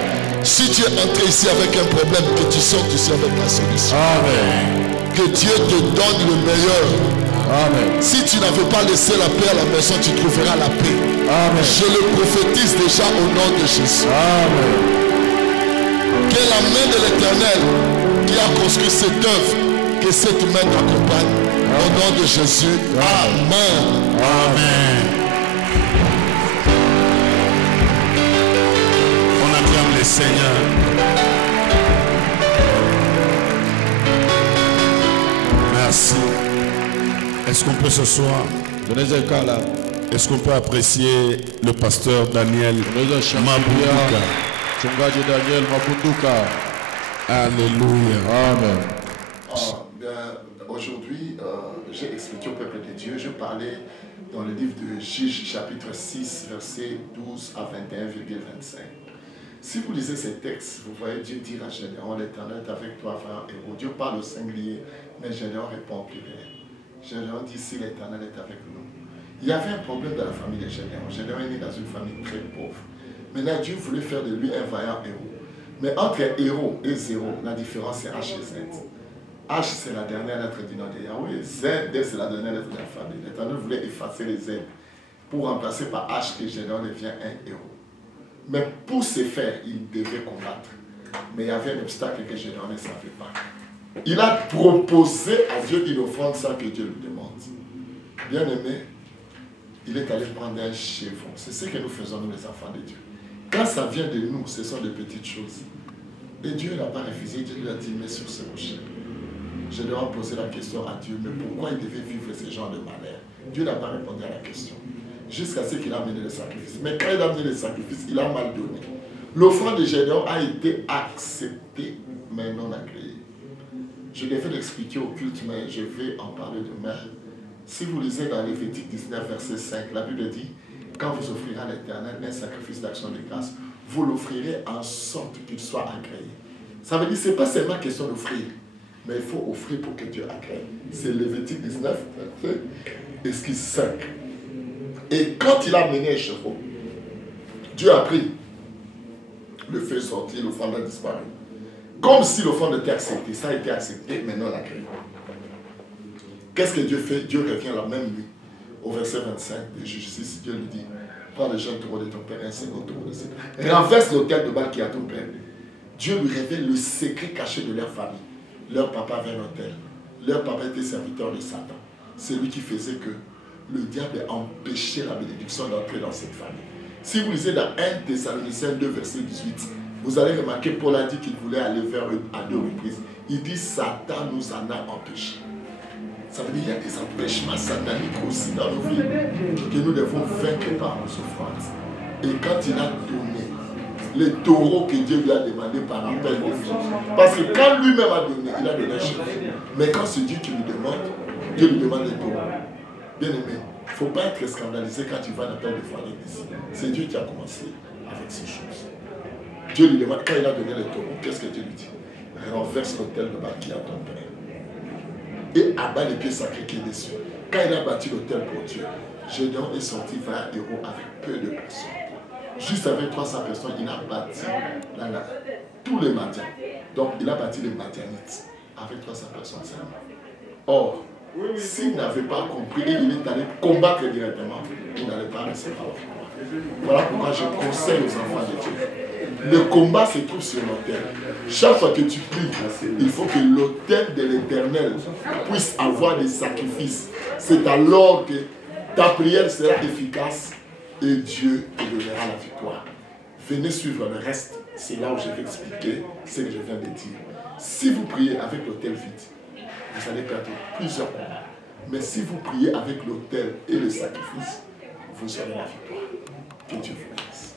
Si tu es entré ici avec un problème, que tu sortes d'ici avec la solution. Amen. Que Dieu te donne le meilleur. Amen. Si tu n'avais pas laissé la paix à la maison, tu trouveras la paix. Amen. Je le prophétise déjà au nom de Jésus. Amen. Que la main de l'Éternel qui a construit cette œuvre, que cette main t'accompagne. Au nom de Jésus. Amen. Amen. On acclame le Seigneur. Merci. Est-ce qu'on peut ce soir? Est-ce qu'on peut apprécier le pasteur Daniel Mabunduka? Alléluia. Amen. Aujourd'hui, j'ai expliqué au peuple de Dieu, je parlais dans le livre de Juges, chapitre 6, versets 12 à 21,25. Si vous lisez ces textes, vous voyez Dieu dire à Gédéon, l'Éternel est avec toi, frère héros. Dieu parle au singulier, mais Gédéon répond au pluriel. Gédéon dit, si l'Éternel est avec nous. Il y avait un problème dans la famille de Gédéon. Gédéon est né dans une famille très pauvre. Maintenant, Dieu voulait faire de lui un vaillant héros. Mais entre héros et zéro, la différence est H et Z. H, c'est la dernière lettre du nom de Yahweh. Z, c'est la dernière lettre de l'alphabet. L'Éternel voulait effacer les Z pour remplacer par H que Gédéon devient un héros. Mais pour ce faire, il devait combattre. Mais il y avait un obstacle que Gédéon ne savait pas. Il a proposé à Dieu une offrande sans que Dieu le demande. Bien aimé, il est allé prendre un chevron. C'est ce que nous faisons, nous les enfants de Dieu. Quand ça vient de nous, ce sont de petites choses. Et Dieu n'a pas refusé, Dieu lui a dit, mais sur ce rocher. Je dois poser la question à Dieu, mais pourquoi il devait vivre ce genre de malheur? Dieu n'a pas répondu à la question. Jusqu'à ce qu'il a amené le sacrifice. Mais quand il a amené le sacrifice, il a mal donné. L'offrande de Gédéon a été acceptée, mais non agréée. Je devais l'expliquer au culte, mais je vais en parler demain. Si vous lisez dans Lévitique 19, verset 5, la Bible dit, quand vous offrirez à l'Éternel un sacrifice d'action de grâce, vous l'offrirez en sorte qu'il soit agréé. Ça veut dire que ce n'est pas seulement question d'offrir, mais il faut offrir pour que Dieu agrée. C'est Lévitique 19, verset 5. Et quand il a mené l'écheveau, Dieu a pris le feu sorti, l'offrande a disparu. Comme si l'offrande était acceptée, ça a été accepté, maintenant la grille. Qu'est-ce que Dieu fait? Dieu revient la même nuit, au verset 25 de Juge 6, Dieu lui dit, prends le jeune taureau de ton père, un second taureau de ses pères. Renverse l'autel de Baal qui est à ton père. Dieu lui révèle le secret caché de leur famille. Leur papa avait un autel. Leur papa était serviteur de Satan. C'est lui qui faisait que le diable empêchait la bénédiction d'entrer dans cette famille. Si vous lisez dans 1 Thessaloniciens 2, verset 18, vous allez remarquer, Paul a dit qu'il voulait aller vers eux à 2 reprises. Il dit, Satan nous en a empêchés. Ça veut dire qu'il y a des empêchements sataniques aussi dans nos vies que nous devons vaincre par nos souffrances. Et quand il a donné les taureaux que Dieu lui a demandé par appel de Dieu, parce que quand lui-même a donné, il a donné un chef. Mais quand c'est Dieu qui lui demande, Dieu lui demande les taureaux. Bien aimé, il ne faut pas être scandalisé quand tu vas à l'appel de foi à l'église. C'est Dieu qui a commencé avec ces choses. Dieu lui demande, quand il a donné les taureaux, qu'est-ce que Dieu lui dit? Renverse l'autel de Baal qui est à ton père. Et abat les pieds sacrés qui est dessus. Quand il a bâti l'autel pour Dieu, Gédéon est sorti vers un héros avec peu de personnes. Juste avec 300 personnes, il a bâti tous les Madians. Donc il a bâti les Madianites avec 300 personnes seulement. Or, s'il n'avait pas compris et il est allé combattre directement, il n'allait pas recevoir la victoire. Voilà pourquoi je conseille aux enfants de Dieu. Le combat se trouve sur l'autel. Chaque fois que tu pries, il faut que l'autel de l'Éternel puisse avoir des sacrifices. C'est alors que ta prière sera efficace et Dieu te donnera la victoire. Venez suivre le reste. C'est là où je vais expliquer ce que je viens de dire. Si vous priez avec l'autel vide, vous allez perdre plusieurs combats. Mais si vous priez avec l'autel et le sacrifice, vous aurez la victoire. Que Dieu vous bénisse.